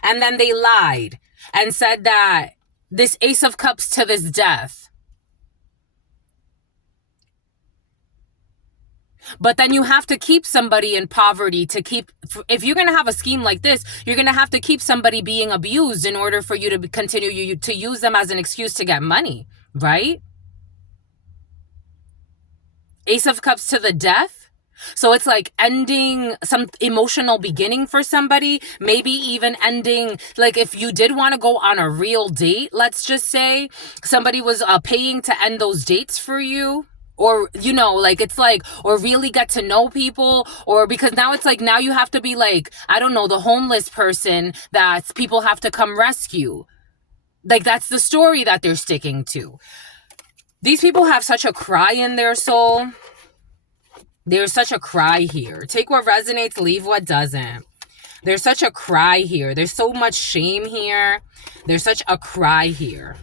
And then they lied and said that this Ace of Cups to this death. But then you have to keep somebody in poverty to keep, if you're going to have a scheme like this, you're going to have to keep somebody being abused in order for you to continue to use them as an excuse to get money, right? Ace of Cups to the death. So it's like ending some emotional beginning for somebody, maybe even ending, like if you did want to go on a real date, let's just say somebody was paying to end those dates for you. Or, you know, like it's like, or really get to know people, or because now it's like, now you have to be like, I don't know, the homeless person that people have to come rescue. Like that's the story that they're sticking to. These people have such a cry in their soul. There's such a cry here. Take what resonates, leave what doesn't. There's such a cry here. There's so much shame here. There's such a cry here.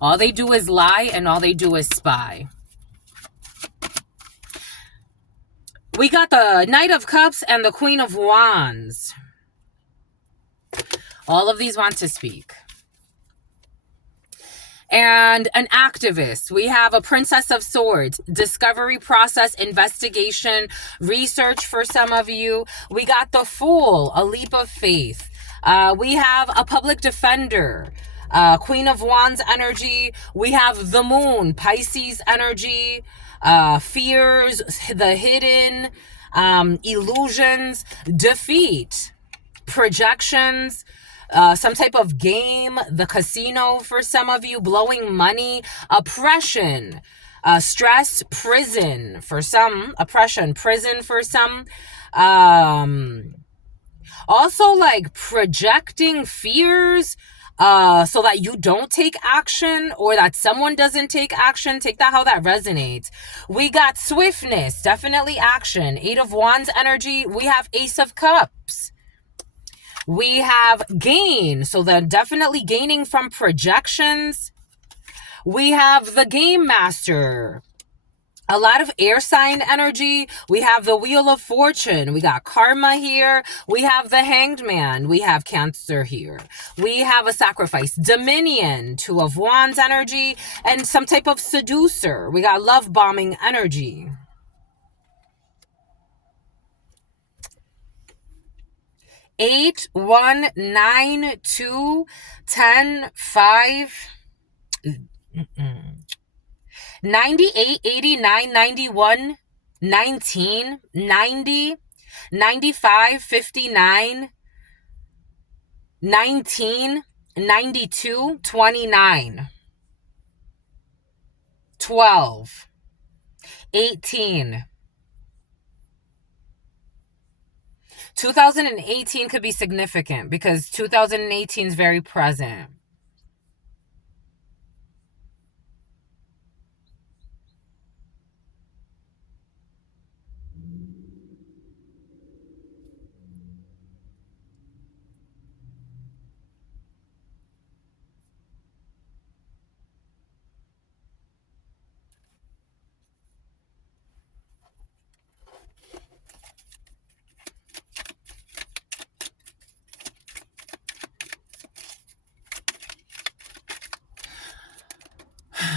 All they do is lie and all they do is spy. We got the Knight of Cups and the Queen of Wands. All of these want to speak. And an activist. We have a Princess of Swords, discovery process, investigation, research for some of you. We got the Fool, a leap of faith. We have a public defender, Queen of Wands energy. We have the Moon, Pisces energy, fears, the hidden, illusions, defeat, projections, some type of game, the casino for some of you, blowing money, oppression, stress, prison for some, oppression, prison for some. Also like projecting fears so that you don't take action or that someone doesn't take action. Take that how that resonates. We got swiftness, definitely action. 8 of Wands energy. We have Ace of Cups. We have gain, so then definitely gaining from projections. We have the Game Master. A lot of air sign energy. We have the Wheel of Fortune. We got karma here. We have the Hanged Man. We have Cancer here. We have a sacrifice. Dominion. 2 of Wands energy. And some type of seducer. We got love bombing energy. 8, 1, 9, 2, 10, 5, 98, 89, 91, 19, 90, 95, 59, 19, 92, 29, 12, 18. 2018 could be significant because 2018 is very present.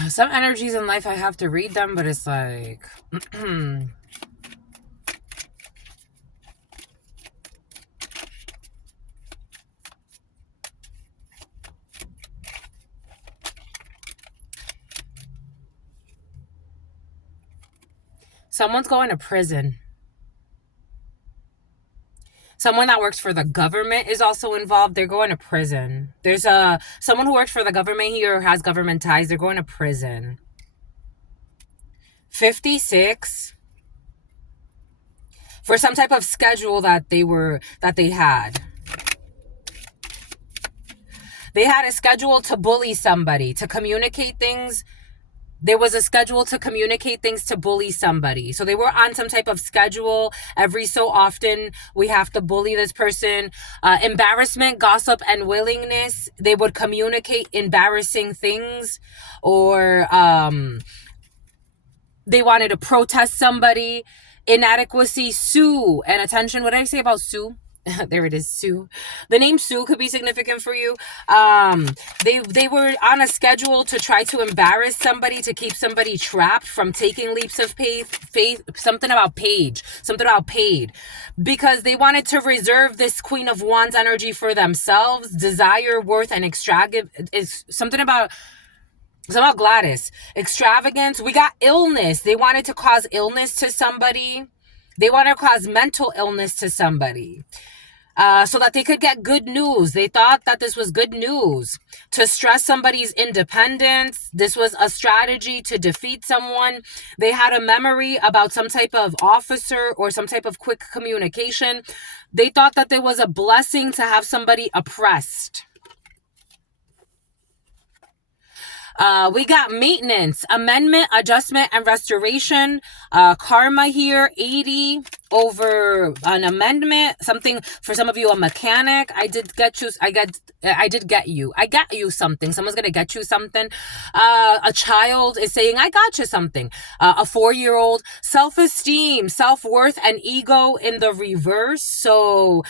Some energies in life, I have to read them, but it's like... Someone's going to prison. Someone that works for the government is also involved. They're going to prison. There's someone who works for the government here or has government ties. They're going to prison. 56. For some type of schedule that they had. They had a schedule to bully somebody, to communicate things There was a schedule to communicate things, to bully somebody. So they were on some type of schedule. Every so often, we have to bully this person. Embarrassment, gossip, and willingness. They would communicate embarrassing things, or they wanted to protest somebody. Inadequacy, sue, and attention. What did I say about sue? There it is, sue. The name Sue could be significant for you. They were on a schedule to try to embarrass somebody, to keep somebody trapped from taking leaps of faith. Something about paid, because they wanted to reserve this Queen of Wands energy for themselves. Desire, worth, and extravagant is something about Gladys. Extravagance. We got illness. They wanted to cause illness to somebody. They want to cause mental illness to somebody, so that they could get good news. They thought that this was good news. To stress somebody's independence. This was a strategy to defeat someone. They had a memory about some type of officer or some type of quick communication. They thought that there was a blessing to have somebody oppressed. We got maintenance, amendment, adjustment, and restoration. Karma here, 80 over an amendment. Something for some of you, a mechanic. I got you something. Someone's gonna get you something. A child is saying, I got you something. A 4-year-old. Self-esteem, self-worth, and ego in the reverse. So,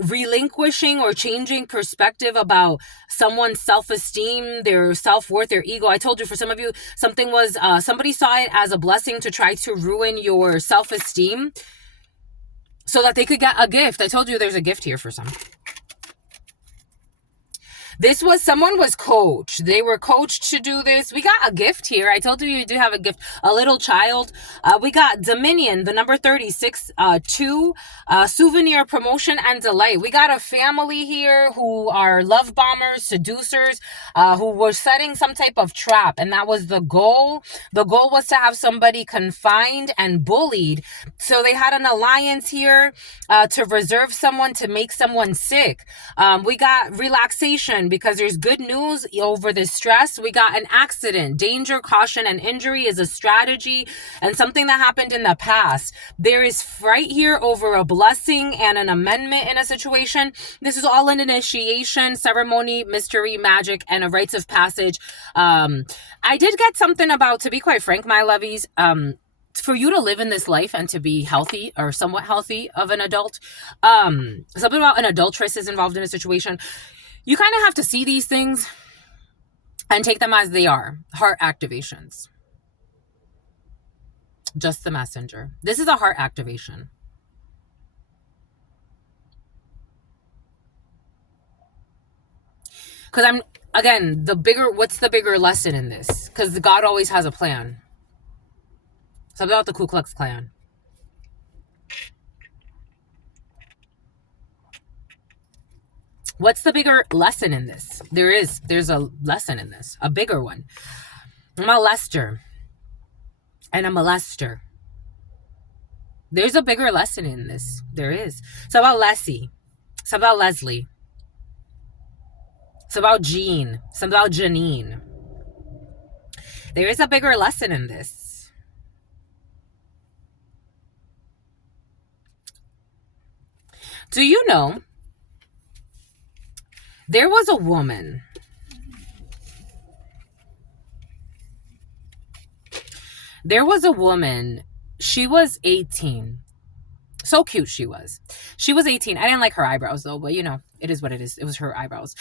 relinquishing or changing perspective about someone's self-esteem, their self-worth, their ego. I told you, for some of you, something was somebody saw it as a blessing to try to ruin your self-esteem so that they could get a gift. I told you there's a gift here for some. Someone was coached. They were coached to do this. We got a gift here. I told you do have a gift. A little child. We got Dominion, the number 36, 2, souvenir, promotion, and delight. We got a family here who are love bombers, seducers, who were setting some type of trap. And that was the goal. The goal was to have somebody confined and bullied. So they had an alliance here to reserve someone, to make someone sick. We got relaxation, because there's good news over this stress. We got an accident. Danger, caution, and injury is a strategy and something that happened in the past. There is fright here over a blessing and an amendment in a situation. This is all an initiation, ceremony, mystery, magic, and a rites of passage. I did get something about, to be quite frank, my lovies, for you to live in this life and to be healthy or somewhat healthy of an adult, something about an adulteress is involved in a situation. You kind of have to see these things and take them as they are. Heart activations. Just the messenger. This is a heart activation. Because what's the bigger lesson in this? Because God always has a plan. Something about the Ku Klux Klan. What's the bigger lesson in this? There's a lesson in this, a bigger one. A molester and a molester. There's a bigger lesson in this. There is. It's about Leslie. It's about Leslie. It's about Jean. It's about Janine. There is a bigger lesson in this. Do you know there was a woman. She was 18. So cute she was. She was 18. I didn't like her eyebrows though, but it is what it is. It was her eyebrows.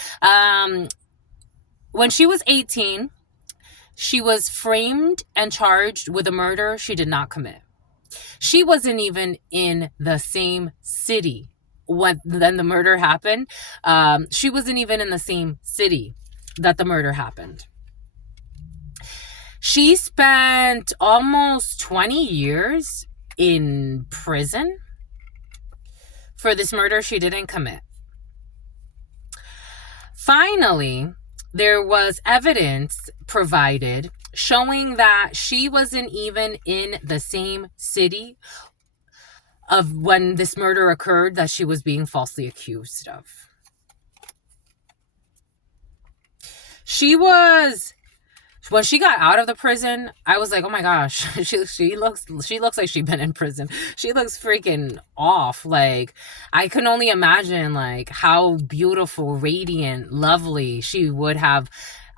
When she was 18, she was framed and charged with a murder she did not commit. She wasn't even in the same city when the murder happened. She wasn't even in the same city that the murder happened. She spent almost 20 years in prison for this murder she didn't commit. Finally, there was evidence provided showing that she wasn't even in the same city of when this murder occurred that she was being falsely accused of. She was When she got out of the prison, I was like, oh my gosh, she looks like she's been in prison. She looks freaking off. Like, I can only imagine like how beautiful, radiant, lovely she would have.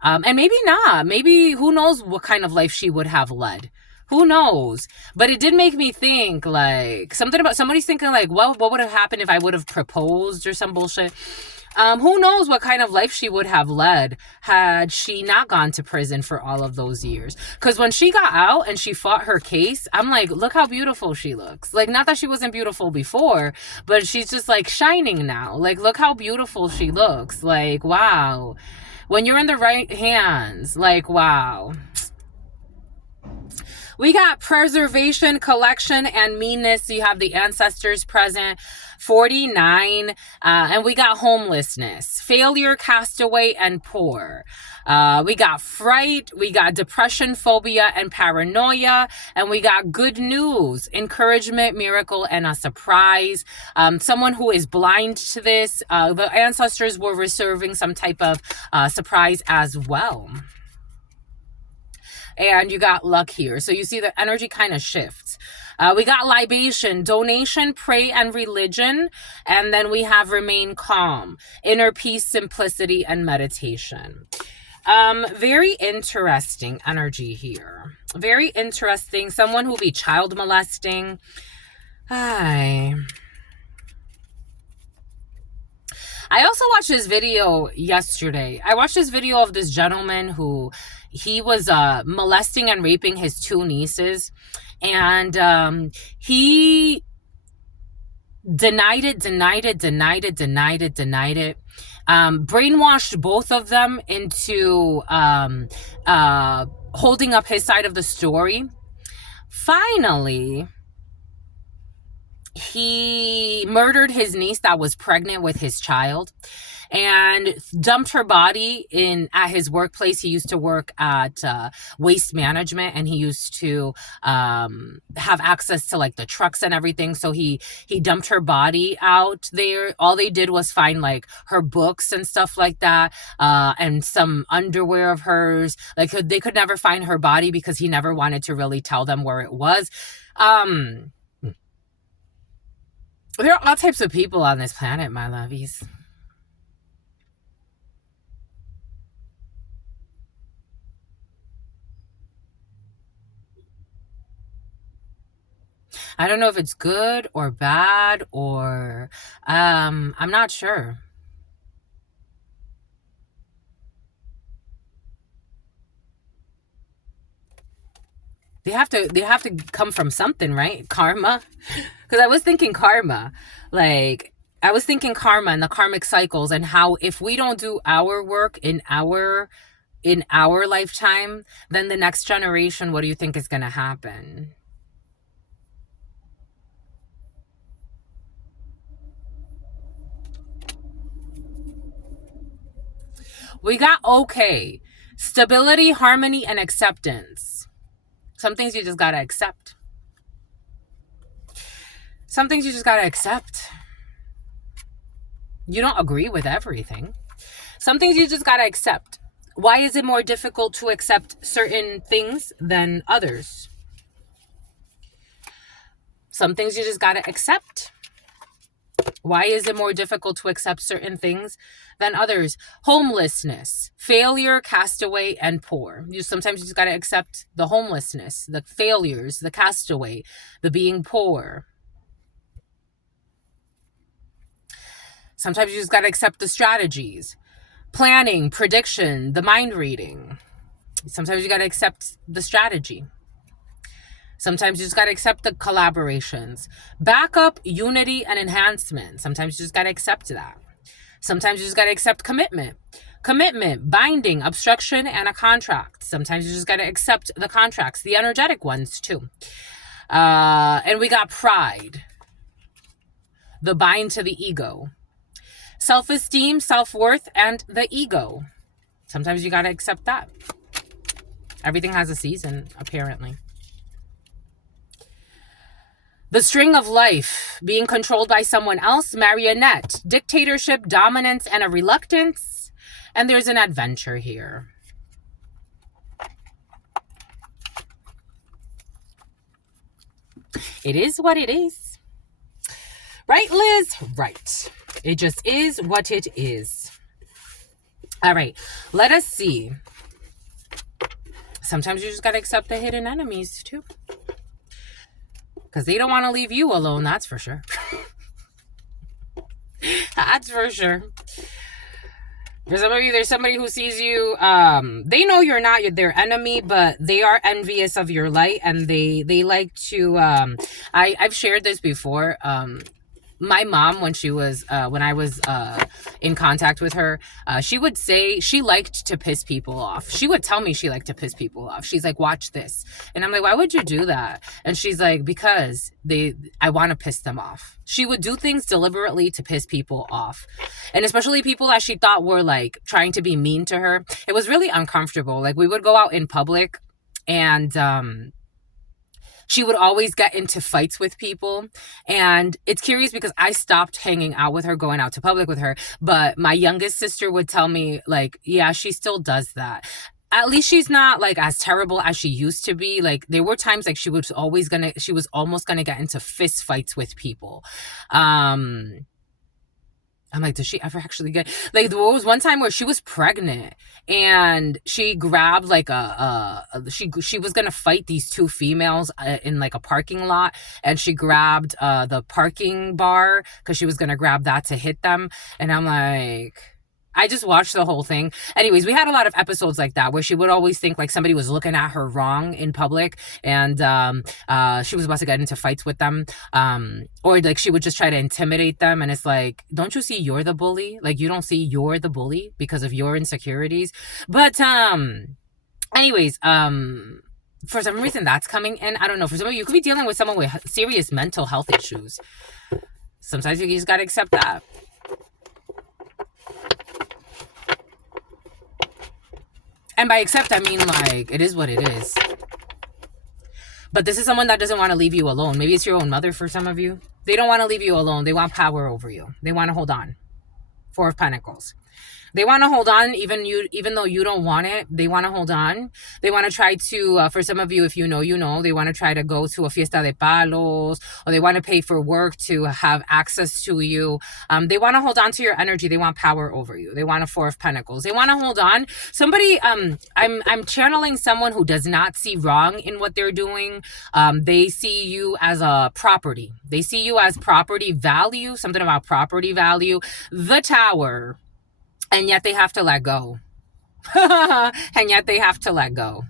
And maybe not. Maybe who knows what kind of life she would have led. Who knows? But it did make me think like something about somebody's thinking like, well, what would have happened if I would have proposed or some bullshit? Who knows what kind of life she would have led had she not gone to prison for all of those years. Because when she got out and she fought her case, I'm like, look how beautiful she looks. Like, not that she wasn't beautiful before, but she's just like shining now. Like, look how beautiful she looks. Like, wow. When you're in the right hands, like, wow. We got preservation, collection, and meanness. You have the ancestors present. 49. And we got homelessness, failure, castaway, and poor. We got fright. We got depression, phobia, and paranoia. And we got good news, encouragement, miracle, and a surprise. Someone who is blind to this. The ancestors were reserving some type of surprise as well. And you got luck here. So you see the energy kind of shifts. We got libation, donation, pray, and religion. And then we have remain calm, inner peace, simplicity, and meditation. Very interesting energy here. Very interesting. Someone who will be child molesting. Hi. I also watched this video yesterday. I watched this video of this gentleman who he was molesting and raping his two nieces. And he denied it. Brainwashed both of them into holding up his side of the story. Finally, he murdered his niece that was pregnant with his child and dumped her body at his workplace. He used to work at waste management, and he used to have access to like the trucks and everything. So he dumped her body out there. All they did was find like her books and stuff like that, and some underwear of hers. Like, they could never find her body because he never wanted to really tell them where it was. There are all types of people on this planet, my lovies. I don't know if it's good or bad or I'm not sure. They have to come from something, right? Karma. Because I was thinking karma. Like, I was thinking karma and the karmic cycles, and how if we don't do our work in our lifetime, then the next generation, what do you think is going to happen? We got okay. Stability, harmony, and acceptance. Some things you just got to accept. Some things you just got to accept. You don't agree with everything. Some things you just got to accept. Why is it more difficult to accept certain things than others? Some things you just got to accept. Why is it more difficult to accept certain things than others? Homelessness, failure, castaway, and poor. Sometimes you just got to accept the homelessness, the failures, the castaway, the being poor. Sometimes you just got to accept the strategies, planning, prediction, the mind reading. Sometimes you got to accept the strategy. Sometimes you just got to accept the collaborations, backup, unity, and enhancement. Sometimes you just got to accept that. Sometimes you just got to accept commitment, binding, obstruction, and a contract. Sometimes you just got to accept the contracts, the energetic ones too. And we got pride, the bind to the ego, self-esteem, self-worth, and the ego. Sometimes you got to accept that. Everything has a season, apparently. The string of life, being controlled by someone else, marionette, dictatorship, dominance, and a reluctance. And there's an adventure here. It is what it is. Right, Liz? Right. It just is what it is. All right. Let us see. Sometimes you just got to accept the hidden enemies too. Because they don't want to leave you alone, that's for sure. That's for sure. For some of you, there's somebody who sees you, they know you're not their enemy, but they are envious of your light, and they like to, I've shared this before. My mom, when she was, when I was in contact with her, she would say she liked to piss people off. She would tell me she liked to piss people off. She's like, watch this. And I'm like, why would you do that? And she's like, because I want to piss them off. She would do things deliberately to piss people off. And especially people that she thought were like trying to be mean to her. It was really uncomfortable. Like we would go out in public and, she would always get into fights with people. And it's curious because I stopped hanging out with her, going out to public with her. But my youngest sister would tell me, like, yeah, she still does that. At least she's not like as terrible as she used to be. Like there were times like she was almost gonna get into fist fights with people. I'm like, does she ever actually get, like, there was one time where she was pregnant and she grabbed like she was gonna fight these two females in like a parking lot, and she grabbed the parking bar because she was gonna grab that to hit them. And I'm like, I just watched the whole thing. Anyways, we had a lot of episodes like that where she would always think like somebody was looking at her wrong in public, and she was about to get into fights with them, or like she would just try to intimidate them. And it's like, don't you see you're the bully? Like you don't see you're the bully because of your insecurities. But anyways, for some reason that's coming in. I don't know. For some of you, could be dealing with someone with serious mental health issues. Sometimes you just gotta accept that. And by accept, I mean like, it is what it is. But this is someone that doesn't want to leave you alone. Maybe it's your own mother for some of you. They don't want to leave you alone. They want power over you. They want to hold on. Four of Pentacles. They want to hold on even though you don't want it. They want to hold on. They want to try to, for some of you, if you know, they want to try to go to a fiesta de palos, or they want to pay for work to have access to you. They want to hold on to your energy. They want power over you. They want a Four of Pentacles. They want to hold on. Somebody, I'm channeling someone who does not see wrong in what they're doing. They see you as a property. They see you as property value, something about property value. The Tower. And yet they have to let go. And yet they have to let go.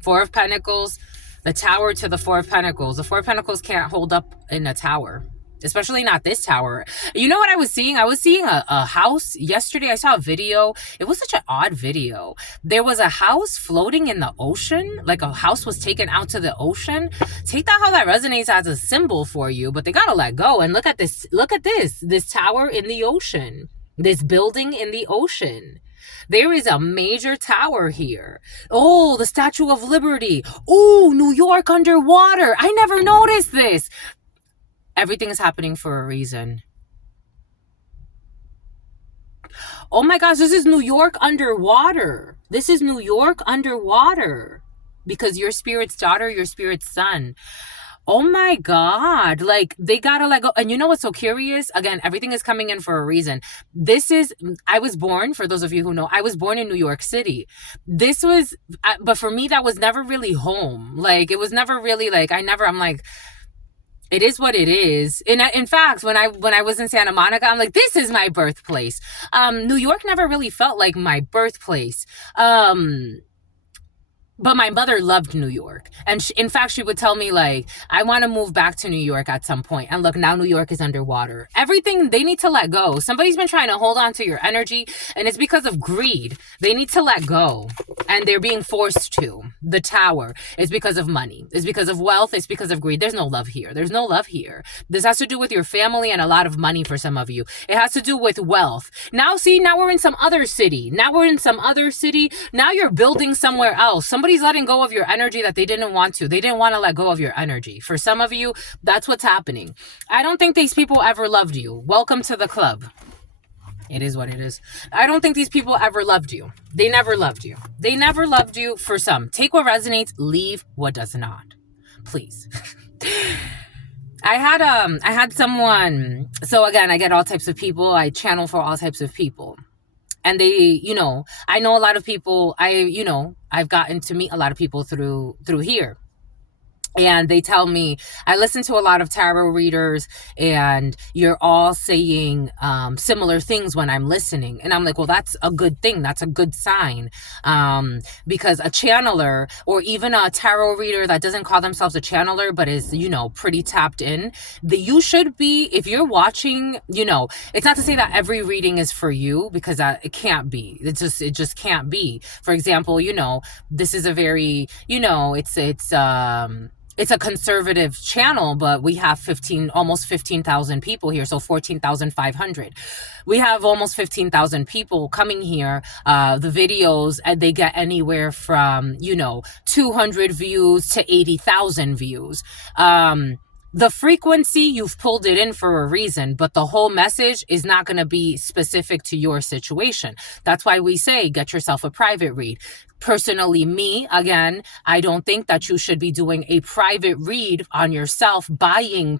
Four of Pentacles, the Tower to the Four of Pentacles. The Four of Pentacles can't hold up in a tower. Especially not this tower. You know what I was seeing? I was seeing a house yesterday. I saw a video. It was such an odd video. There was a house floating in the ocean. Like a house was taken out to the ocean. Take that how that resonates as a symbol for you. But they gotta let go. And look at this. Look at this. This tower in the ocean. This building in the ocean. There is a major tower here. Oh, the Statue of Liberty. Oh, New York underwater. I never noticed this. Everything is happening for a reason. Oh my gosh, this is New York underwater. This is New York underwater. Because your spirit's daughter, your spirit's son. Oh my God. Like, they gotta let go. And you know what's so curious? Again, everything is coming in for a reason. I was born, for those of you who know, I was born in New York City. But for me, that was never really home. Like, it was never really like, I'm like, it is what it is. In fact, when I was in Santa Monica, I'm like, this is my birthplace. New York never really felt like my birthplace. But my mother loved New York. And in fact, she would tell me, like, I want to move back to New York at some point. And look, now New York is underwater. Everything, they need to let go. Somebody's been trying to hold on to your energy, and it's because of greed. They need to let go. And they're being forced to. The Tower is because of money. It's because of wealth. It's because of greed. There's no love here. There's no love here. This has to do with your family and a lot of money for some of you. It has to do with wealth. Now, see, now we're in some other city. Now you're building somewhere else. Somebody's letting go of your energy that they didn't want to. They didn't want to let go of your energy. For some of you, that's what's happening. I don't think these people ever loved you. Welcome to the club. It is what it is. I don't think these people ever loved you. They never loved you. They never loved you. For some, take what resonates, leave what does not. Please. I had someone. So again, I get all types of people. I channel for all types of people. And they, I know a lot of people. I've gotten to meet a lot of people through here. And they tell me, I listen to a lot of tarot readers and you're all saying similar things when I'm listening. And I'm like, well, that's a good thing. That's a good sign. Because a channeler or even a tarot reader that doesn't call themselves a channeler, but is, pretty tapped in, you should be, if you're watching, it's not to say that every reading is for you, because it can't be. It just can't be. For example, this is a very, it's a conservative channel, but we have almost 15,000 people here. So 14,500. We have almost 15,000 people coming here. The videos, they get anywhere from, 200 views to 80,000 views. The frequency, you've pulled it in for a reason, but the whole message is not going to be specific to your situation. That's why we say, get yourself a private read. Personally, me, again, I don't think that you should be doing a private read on yourself, buying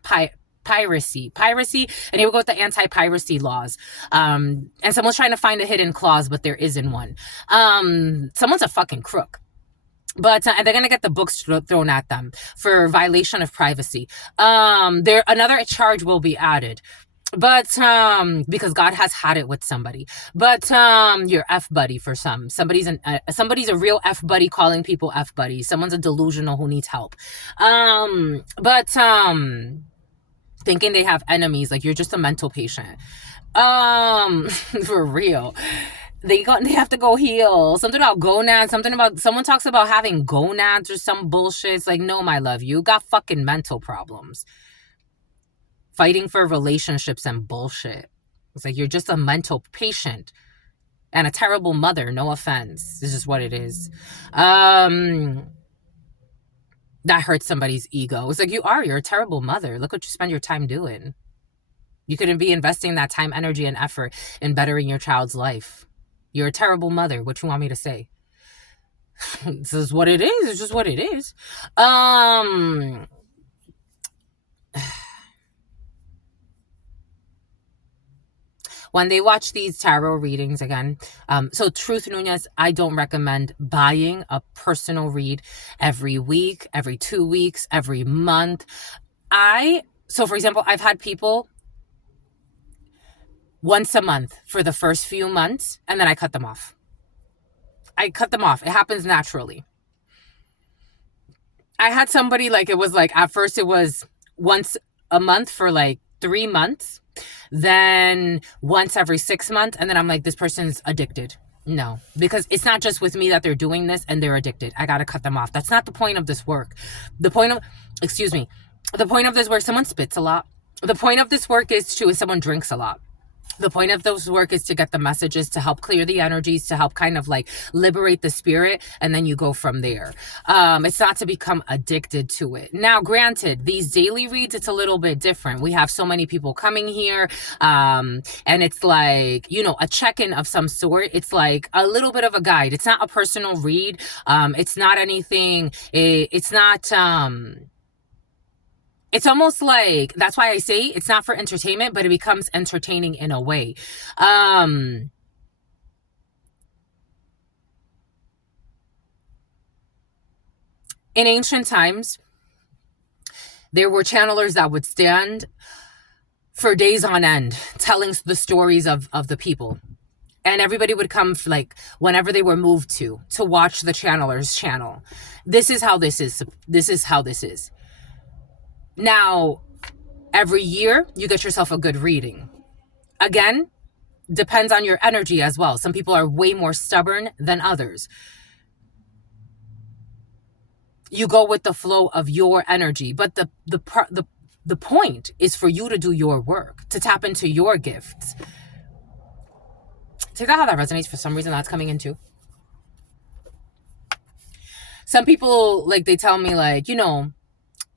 piracy. And here we go with the anti-piracy laws. And someone's trying to find a hidden clause, but there isn't one. Someone's a fucking crook. But and they're gonna get the books thrown at them for violation of privacy. Another charge will be added. But because God has had it with somebody. But your F buddy for somebody's a real F buddy calling people F buddies. Someone's a delusional who needs help. But thinking they have enemies, like you're just a mental patient. For real. They have to go heal. Something about gonads. Someone talks about having gonads or some bullshit. It's like, no, my love, you got fucking mental problems. Fighting for relationships and bullshit. It's like you're just a mental patient and a terrible mother. No offense. This is what it is. That hurts somebody's ego. It's like you're a terrible mother. Look what you spend your time doing. You couldn't be investing that time, energy, and effort in bettering your child's life. You're a terrible mother. What you want me to say? This is what it is. It's just what it is. When they watch these tarot readings again, so Truth Nunez, I don't recommend buying a personal read every week, every 2 weeks, every month. So for example, I've had people once a month for the first few months, and then I cut them off. It happens naturally. I had somebody at first it was once a month for 3 months, then once every 6 months, and then I'm like, this person's addicted. No, because it's not just with me that they're doing this and they're addicted. I got to cut them off. That's not the point of this work. The point of this work, someone spits a lot. The point of this work is someone drinks a lot. The point of those work is to get the messages, to help clear the energies, to help kind of liberate the spirit, and then you go from there. It's not to become addicted to it. Now, granted, these daily reads, it's a little bit different. We have so many people coming here, and it's a check-in of some sort. It's like a little bit of a guide. It's not a personal read. It's not anything. It's not... It's almost like, that's why I say it's not for entertainment, but it becomes entertaining in a way. In ancient times, there were channelers that would stand for days on end telling the stories of the people. And everybody would come whenever they were moved to watch the channeler's channel. This is how this is. This is how this is. Now, every year, you get yourself a good reading. Again, depends on your energy as well. Some people are way more stubborn than others. You go with the flow of your energy. But the point is for you to do your work, to tap into your gifts. Take that how that resonates. For some reason, that's coming in too. Some people, they tell me,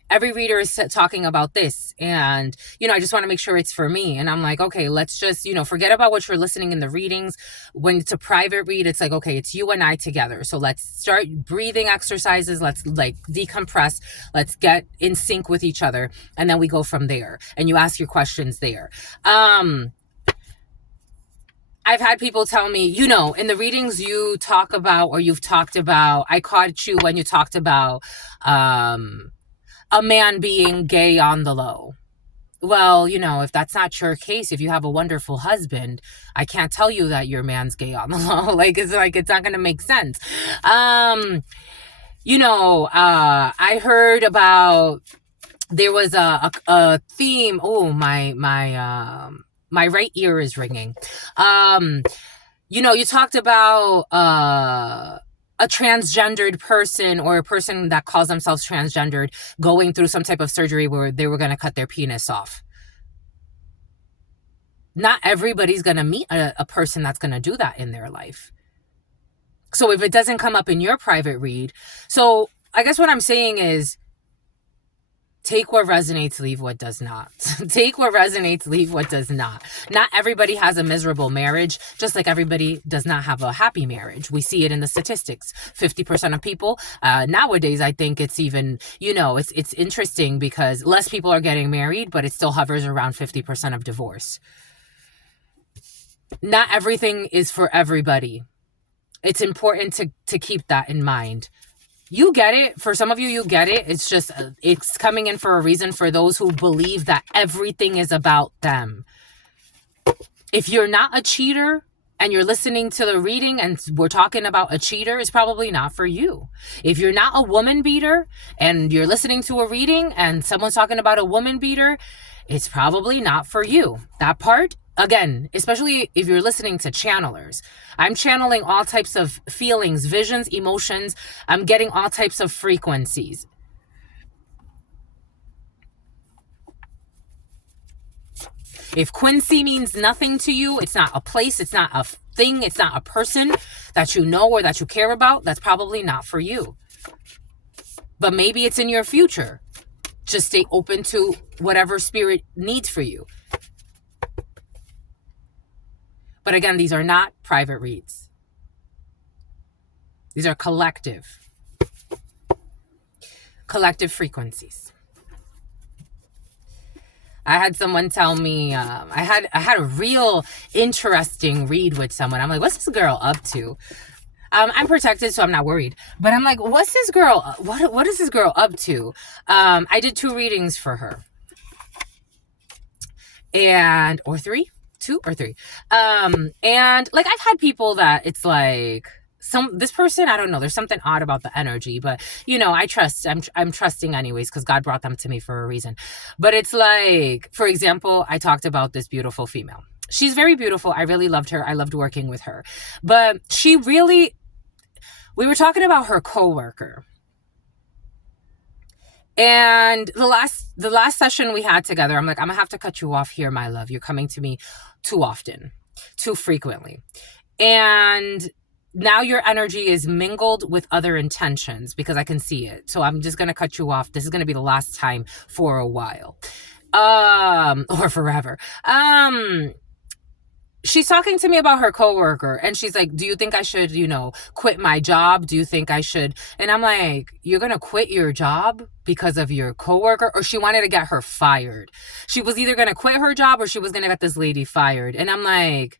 every reader is talking about this. And, I just want to make sure it's for me. And I'm like, okay, let's just, forget about what you're listening in the readings. When it's a private read, it's like, okay, it's you and I together. So let's start breathing exercises. Let's like decompress. Let's get in sync with each other. And then we go from there. And you ask your questions there. I've had people tell me, in the readings you've talked about, I caught you when you talked about a man being gay on the low. Well, if that's not your case, if you have a wonderful husband, I can't tell you that your man's gay on the low. It's not going to make sense. I heard about, there was a theme. Oh, my right ear is ringing. You talked about a transgendered person, or a person that calls themselves transgendered, going through some type of surgery where they were going to cut their penis off. Not everybody's going to meet a person that's going to do that in their life. So if it doesn't come up in your private read, so I guess what I'm saying is, take what resonates, leave what does not. Take what resonates, leave what does not. Not everybody has a miserable marriage, just like everybody does not have a happy marriage. We see it in the statistics. 50% of people, nowadays, I think it's even, it's interesting because less people are getting married, but it still hovers around 50% of divorce. Not everything is for everybody. It's important to keep that in mind. You get it. For some of you, you get it. It's just, it's coming in for a reason for those who believe that everything is about them. If you're not a cheater and you're listening to the reading and we're talking about a cheater, it's probably not for you. If you're not a woman beater and you're listening to a reading and someone's talking about a woman beater, it's probably not for you. That part, again, especially if you're listening to channelers. I'm channeling all types of feelings, visions, emotions. I'm getting all types of frequencies. If Quincy means nothing to you, it's not a place, it's not a thing, it's not a person that you know or that you care about, that's probably not for you. But maybe it's in your future. Just stay open to whatever spirit needs for you. But again, these are not private reads. These are collective frequencies. I had someone tell me, I had a real interesting read with someone. I'm like, what's this girl up to? I'm protected, so I'm not worried. But I'm like, what's this girl? What is this girl up to? I did 2 readings for her. Or 3. 2 or 3. And like, I've had people that it's like, this person, I don't know, there's something odd about the energy, but I trust, I'm trusting anyways, because God brought them to me for a reason. But it's like, for example, I talked about this beautiful female. She's very beautiful. I really loved her. I loved working with her, but we were talking about her coworker. And the last session we had together, I'm like, I'm gonna have to cut you off here, my love. You're coming to me too often, too frequently. And now your energy is mingled with other intentions, because I can see it. So I'm just going to cut you off. This is going to be the last time for a while. Or forever. She's talking to me about her coworker, and she's like, do you think I should, quit my job? Do you think I should? And I'm like, you're going to quit your job because of your coworker? Or she wanted to get her fired. She was either going to quit her job or she was going to get this lady fired. And I'm like,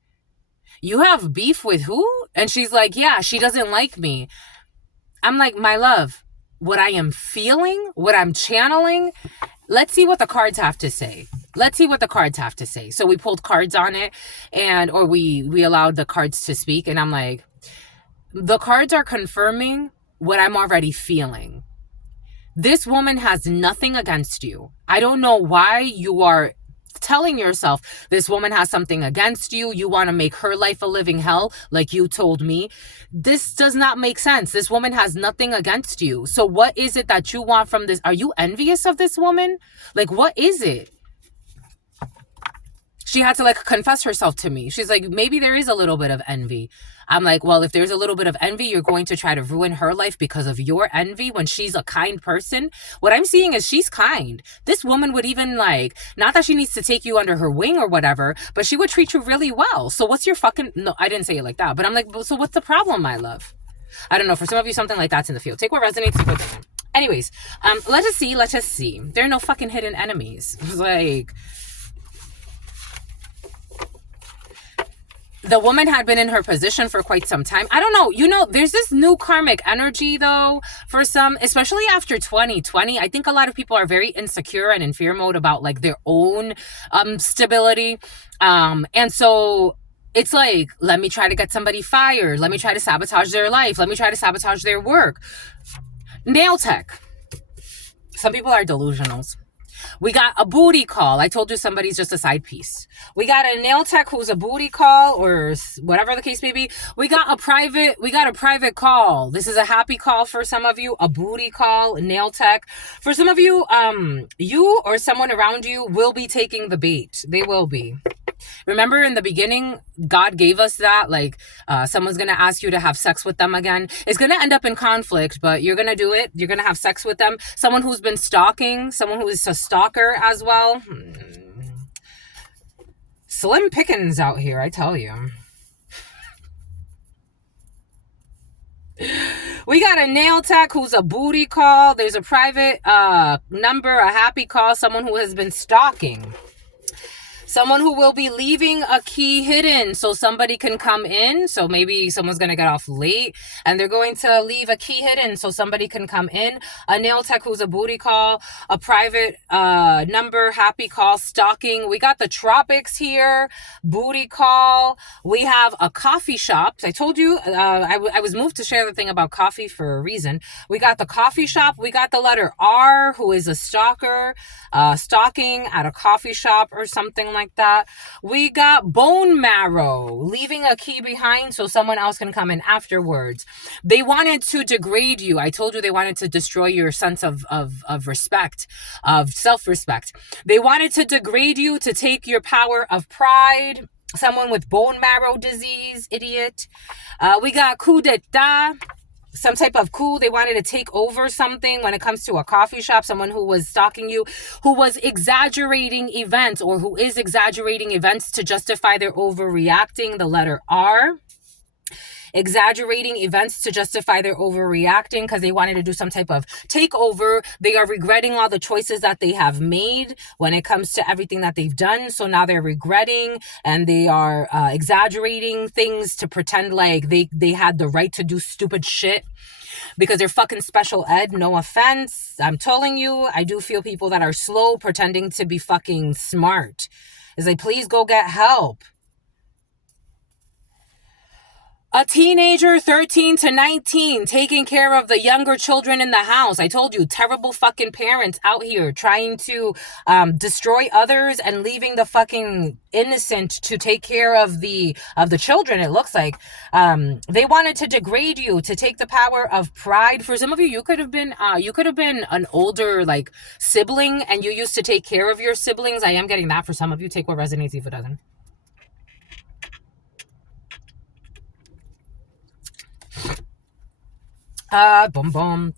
you have beef with who? And she's like, yeah, she doesn't like me. I'm like, my love, what I am feeling, what I'm channeling, let's see what the cards have to say. So we pulled cards on it, or we allowed the cards to speak. And I'm like, the cards are confirming what I'm already feeling. This woman has nothing against you. I don't know why you are telling yourself this woman has something against you. You want to make her life a living hell, like you told me. This does not make sense. This woman has nothing against you. So what is it that you want from this? Are you envious of this woman? Like, what is it? She had to like confess herself to me. She's like, maybe there is a little bit of envy. I'm like, well, if there's a little bit of envy, you're going to try to ruin her life because of your envy when she's a kind person. What I'm seeing is she's kind. This woman would even like, not that she needs to take you under her wing or whatever, but she would treat you really well. So what's your fucking, no, I didn't say it like that, but I'm like, so what's the problem, my love? I don't know. For some of you, something like that's in the field. Take what resonates, take what doesn't. Anyways, let us see. There are no fucking hidden enemies. Like, the woman had been in her position for quite some time. I don't know. You know, there's this new karmic energy, though, for some, especially after 2020. I think a lot of people are very insecure and in fear mode about, like, their own stability. And so it's like, let me try to get somebody fired. Let me try to sabotage their life. Let me try to sabotage their work. Nail tech. Some people are delusionals. We got a booty call. I told you somebody's just a side piece. We got a nail tech who's a booty call, or whatever the case may be. We got a private call. This is a happy call for some of you, a booty call, nail tech. For some of you, you or someone around you will be taking the bait. They will be. Remember in the beginning, God gave us that, like, someone's going to ask you to have sex with them again. It's going to end up in conflict, but you're going to do it. You're going to have sex with them. Someone who's been stalking, someone who is a stalker as well. Slim pickings out here, I tell you. We got a nail tech who's a booty call. There's a private number, a happy call, someone who has been stalking. Someone who will be leaving a key hidden so somebody can come in. So maybe someone's going to get off late and they're going to leave a key hidden so somebody can come in. A nail tech who's a booty call, a private number, happy call, stalking. We got the tropics here, booty call. We have a coffee shop. I told you I was moved to share the thing about coffee for a reason. We got the coffee shop. We got the letter R, who is a stalker, stalking at a coffee shop or something like that. We got bone marrow, leaving a key behind so someone else can come in afterwards. They wanted to degrade you. I told you they wanted to destroy your sense of respect, of self-respect. They wanted to degrade you, to take your power of pride. Someone with bone marrow disease, idiot. We got coup d'etat. Some type of coup. They wanted to take over something when it comes to a coffee shop. Someone who was stalking you, who was exaggerating events, or who is exaggerating events to justify their overreacting. The letter R. Exaggerating events to justify their overreacting because they wanted to do some type of takeover. They are regretting all the choices that they have made when it comes to everything that they've done. So now they're regretting and they are exaggerating things to pretend like they had the right to do stupid shit because they're fucking special ed. No offense. I'm telling you, I do feel people that are slow pretending to be fucking smart. It's like, please go get help. A teenager, 13 to 19, taking care of the younger children in the house. I told you, terrible fucking parents out here trying to destroy others and leaving the fucking innocent to take care of the children. It looks like they wanted to degrade you, to take the power of pride. For some of you, you could have been an older like sibling, and you used to take care of your siblings. I am getting that for some of you. Take what resonates, if it doesn't. Boom, boom.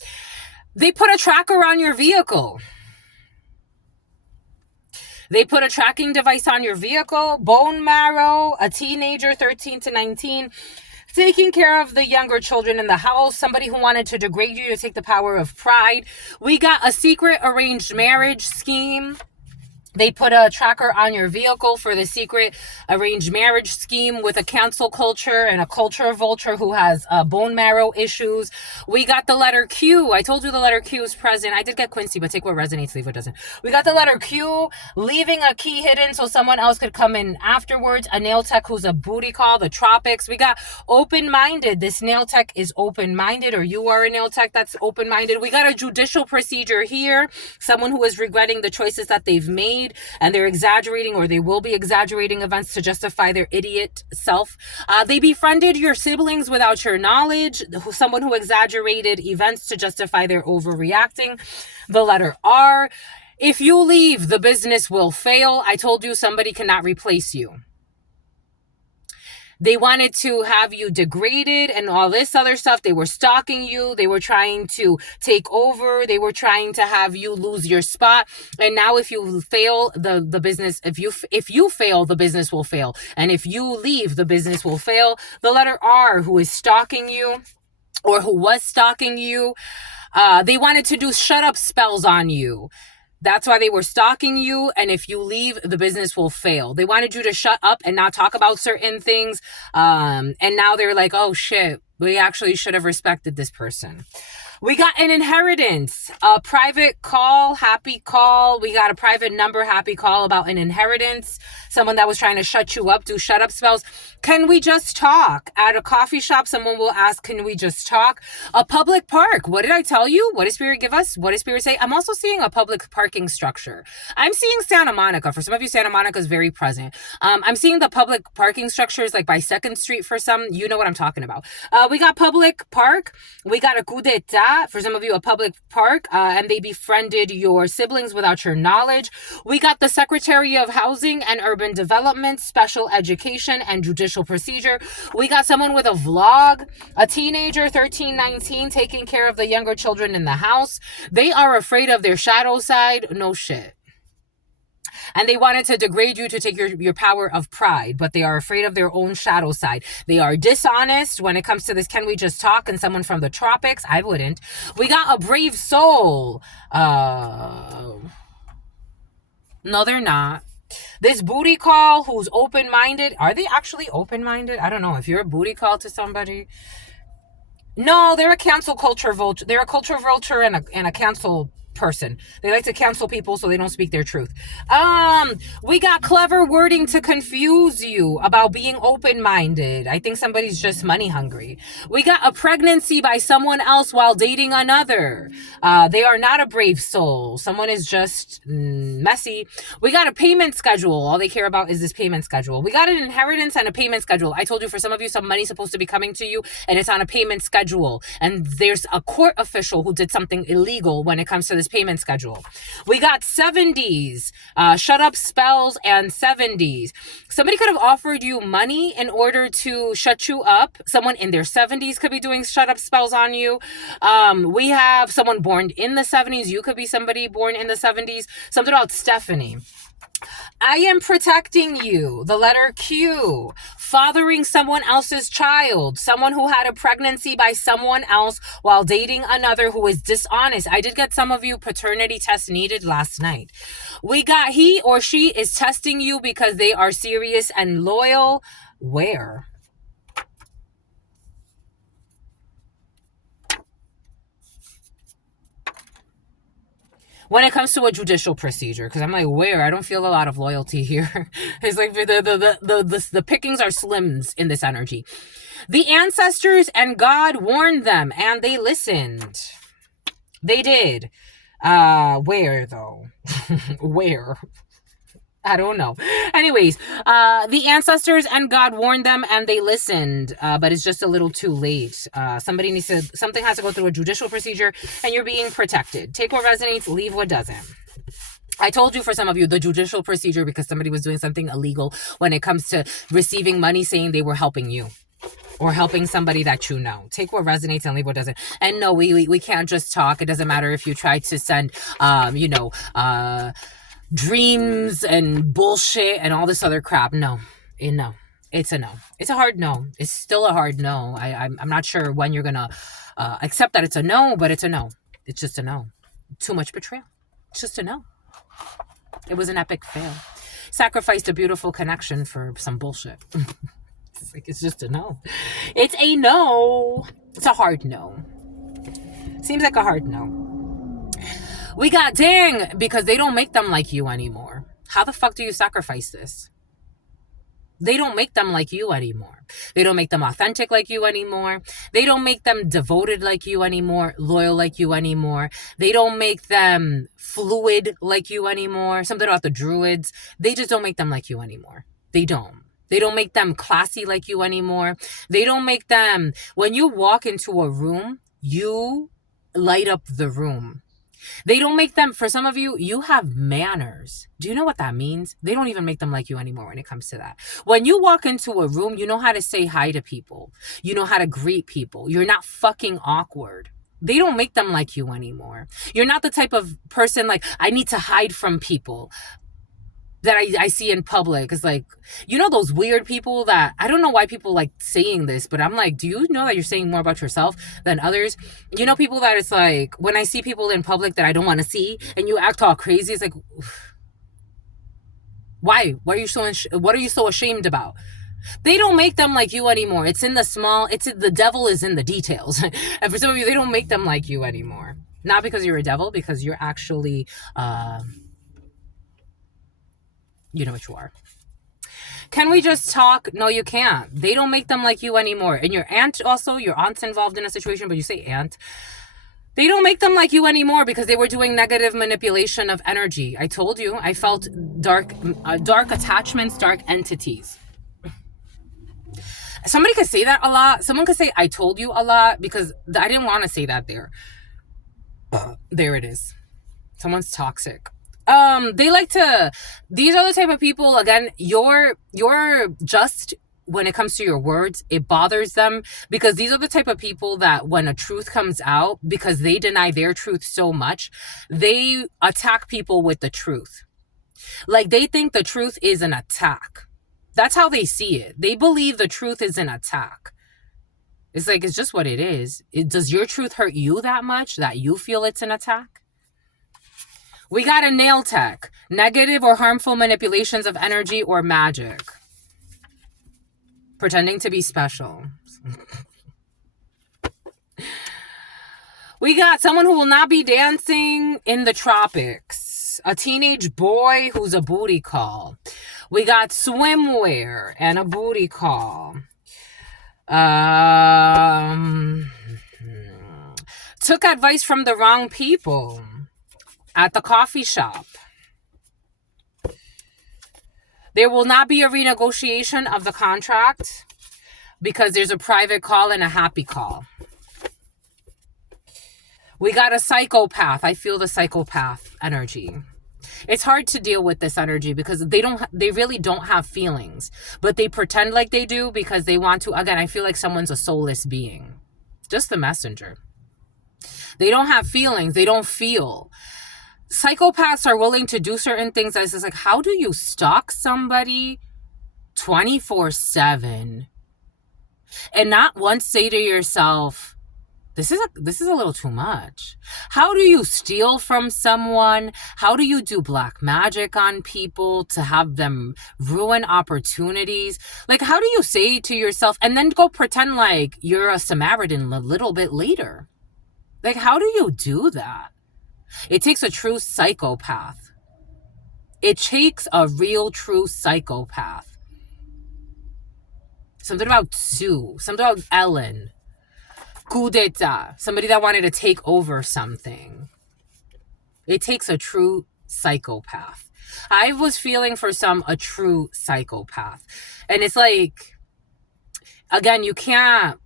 They put a tracker on your vehicle. They put a tracking device on your vehicle. Bone marrow, a teenager, 13 to 19, taking care of the younger children in the house. Somebody who wanted to degrade you, to take the power of pride. We got a secret arranged marriage scheme. They put a tracker on your vehicle for the secret arranged marriage scheme with a cancel culture and a culture vulture who has bone marrow issues. We got the letter Q. I told you the letter Q is present. I did get Quincy, but take what resonates, leave what doesn't. We got the letter Q, leaving a key hidden so someone else could come in afterwards. A nail tech who's a booty call, the tropics. We got open-minded. This nail tech is open-minded, or you are a nail tech that's open-minded. We got a judicial procedure here. Someone who is regretting the choices that they've made, and they're exaggerating, or they will be exaggerating events to justify their idiot self. They befriended your siblings without your knowledge. Someone who exaggerated events to justify their overreacting. The letter R. If you leave, the business will fail. I told you somebody cannot replace you. They wanted to have you degraded and all this other stuff. They were stalking you. They were trying to take over. They were trying to have you lose your spot. And now if you fail, the business, if you fail, the business will fail. And if you leave, the business will fail. The letter R, who is stalking you or who was stalking you, they wanted to do shut up spells on you. That's why they were stalking you. And if you leave, the business will fail. They wanted you to shut up and not talk about certain things. And now they're like, oh shit, we actually should have respected this person. We got an inheritance, a private call, happy call. We got a private number, happy call about an inheritance. Someone that was trying to shut you up, do shut up spells. Can we just talk? At a coffee shop, someone will ask, can we just talk? A public park. What did I tell you? What did Spirit give us? What did Spirit say? I'm also seeing a public parking structure. I'm seeing Santa Monica. For some of you, Santa Monica is very present. I'm seeing the public parking structures like by 2nd Street for some. You know what I'm talking about. We got public park. We got a coup d'etat. For some of you, a public park, and they befriended your siblings without your knowledge. We got the Secretary of Housing and Urban Development, Special Education, and Judicial Procedure. We got someone with a vlog, a teenager, 13, 19, taking care of the younger children in the house. They are afraid of their shadow side. No shit. And they wanted to degrade you to take your power of pride, but they are afraid of their own shadow side. They are dishonest when it comes to this. Can we just talk? And someone from the tropics, I wouldn't. We got a brave soul. No, they're not. This booty call who's open-minded. Are they actually open-minded? I don't know. If you're a booty call to somebody. No, they're a cancel culture vulture. They're a culture vulture and a cancel person. They like to cancel people so they don't speak their truth. We got clever wording to confuse you about being open-minded. I think somebody's just money hungry. We got a pregnancy by someone else while dating another. They are not a brave soul. Someone is just messy. We got a payment schedule. All they care about is this payment schedule. We got an inheritance and a payment schedule. I told you for some of you, some money's supposed to be coming to you and it's on a payment schedule. And there's a court official who did something illegal when it comes to this payment schedule. We got 70s, shut up spells and 70s. Somebody could have offered you money in order to shut you up. Someone in their 70s could be doing shut up spells on you. We have someone born in the 70s. You could be somebody born in the 70s. Something about Stephanie. I am protecting you. The letter Q. Fathering someone else's child. Someone who had a pregnancy by someone else while dating another who is dishonest. I did get some of you paternity tests needed last night. We got he or she is testing you because they are serious and loyal. Where? When it comes to a judicial procedure, because I'm like, where? I don't feel a lot of loyalty here. It's like the pickings are slims in this energy. The ancestors and God warned them, and they listened. They did. Where though? Where? I don't know. Anyways, the ancestors and God warned them and they listened, but it's just a little too late. Something has to go through a judicial procedure and you're being protected. Take what resonates, leave what doesn't. I told you for some of you, the judicial procedure, because somebody was doing something illegal when it comes to receiving money saying they were helping you. Or helping somebody that you know. Take what resonates and leave what doesn't. And no, we can't just talk. It doesn't matter if you try to send, dreams and bullshit and all this other crap. No. It's a no. It's a hard no. It's still a hard no. I'm not sure when you're gonna accept that it's a no, but it's a no. It's just a no. Too much betrayal. It's just a no. It was an epic fail. Sacrificed a beautiful connection for some bullshit. It's just a no. It's a no. It's a hard no. Seems like a hard no. We got dang, because they don't make them like you anymore. How the fuck do you sacrifice this? They don't make them like you anymore. They don't make them authentic like you anymore. They don't make them devoted like you anymore, loyal like you anymore. They don't make them fluid like you anymore. Something about the druids. They just don't make them like you anymore. They don't. They don't make them classy like you anymore. They don't make them, when you walk into a room, you light up the room. They don't make them, for some of you, you have manners. Do you know what that means? They don't even make them like you anymore when it comes to that. When you walk into a room, you know how to say hi to people. You know how to greet people. You're not fucking awkward. They don't make them like you anymore. You're not the type of person like, I need to hide from people that I see in public. It's like, you know, those weird people that, I don't know why people like saying this, but I'm like, do you know that you're saying more about yourself than others? You know, people that it's like, when I see people in public that I don't want to see and you act all crazy, it's like, why? What are you so ashamed about? They don't make them like you anymore. It's in the small, the devil is in the details. And for some of you, they don't make them like you anymore. Not because you're a devil, because you're actually, you know what you are. Can we just talk? No, you can't. They don't make them like you anymore. And your aunt's involved in a situation, but you say aunt. They don't make them like you anymore because they were doing negative manipulation of energy. I told you, I felt dark attachments, dark entities. Somebody could say that a lot. Someone could say, I told you a lot, because I didn't want to say that there. There it is. Someone's toxic. These are the type of people, again, you're just, when it comes to your words, it bothers them, because these are the type of people that when a truth comes out, because they deny their truth so much, they attack people with the truth. Like, they think the truth is an attack. That's how they see it. They believe the truth is an attack. It's like, it's just what it is. Does your truth hurt you that much that you feel it's an attack? We got a nail tech. Negative or harmful manipulations of energy or magic. Pretending to be special. We got someone who will not be dancing in the tropics. A teenage boy who's a booty call. We got swimwear and a booty call. Took advice from the wrong people at the coffee shop. There will not be a renegotiation of the contract because there's a private call and a happy call. We got a psychopath. I feel the psychopath energy. It's hard to deal with this energy because they really don't have feelings, but they pretend like they do because they want to. Again, I feel like someone's a soulless being, just the messenger. They don't have feelings. They don't feel. Psychopaths are willing to do certain things. It's just like, how do you stalk somebody 24/7 and not once say to yourself, this is a little too much? How do you steal from someone? How do you do black magic on people to have them ruin opportunities? Like, how do you say to yourself and then go pretend like you're a Samaritan a little bit later? Like, how do you do that? It takes a true psychopath. It takes a real, true psychopath. Something about Sue. Something about Ellen. Coup d'etat. Somebody that wanted to take over something. It takes a true psychopath. I was feeling for a true psychopath. And it's like, again, you can't,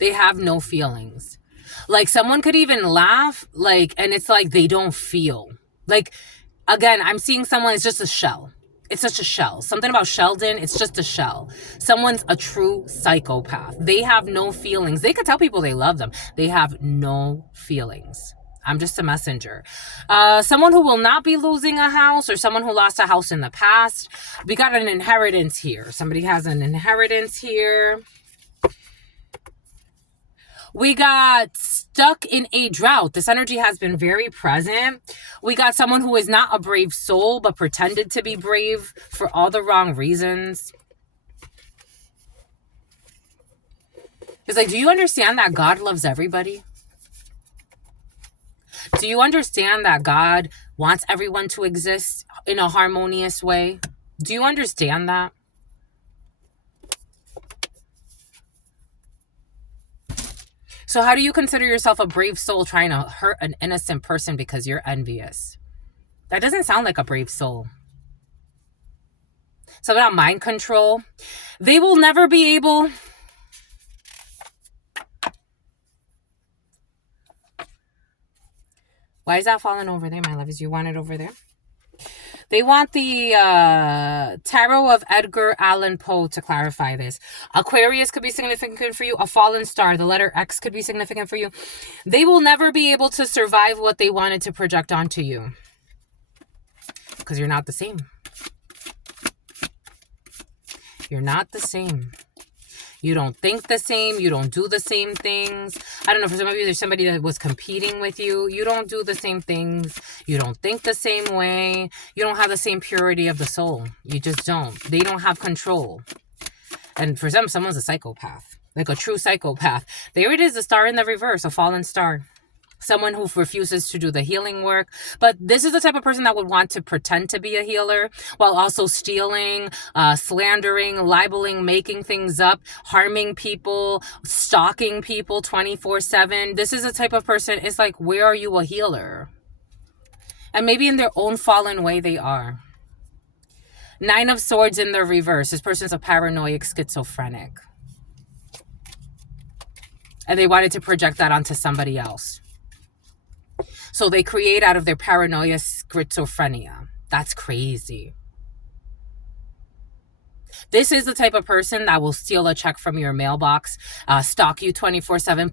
they have no feelings. Like, someone could even laugh, like, and it's like they don't feel. Like, again, I'm seeing someone, it's just a shell. It's just a shell. Something about Sheldon, it's just a shell. Someone's a true psychopath. They have no feelings. They could tell people they love them. They have no feelings. I'm just a messenger. Someone who will not be losing a house, or someone who lost a house in the past. We got an inheritance here. Somebody has an inheritance here. We got stuck in a drought. This energy has been very present. We got someone who is not a brave soul, but pretended to be brave for all the wrong reasons. It's like, do you understand that God loves everybody? Do you understand that God wants everyone to exist in a harmonious way? Do you understand that? So how do you consider yourself a brave soul trying to hurt an innocent person because you're envious? That doesn't sound like a brave soul. Something about mind control. They will never be able Why is that falling over there, my loves? You want it over there? They want the tarot of Edgar Allan Poe to clarify this. Aquarius could be significant for you. A fallen star, the letter X, could be significant for you. They will never be able to survive what they wanted to project onto you. Because you're not the same. You're not the same. You don't think the same. You don't do the same things. I don't know, for some of you, there's somebody that was competing with you. You don't do the same things. You don't think the same way. You don't have the same purity of the soul. You just don't. They don't have control. And for some, someone's a psychopath. Like a true psychopath. There it is, a star in the reverse, a fallen star. Someone who refuses to do the healing work. But this is the type of person that would want to pretend to be a healer while also stealing, slandering, libeling, making things up, harming people, stalking people 24/7. This is the type of person, it's like, where are you a healer? And maybe in their own fallen way they are. 9 of Swords in the reverse. This person's a paranoid schizophrenic. And they wanted to project that onto somebody else. So they create out of their paranoia schizophrenia. That's crazy. This is the type of person that will steal a check from your mailbox, stalk you 24/7,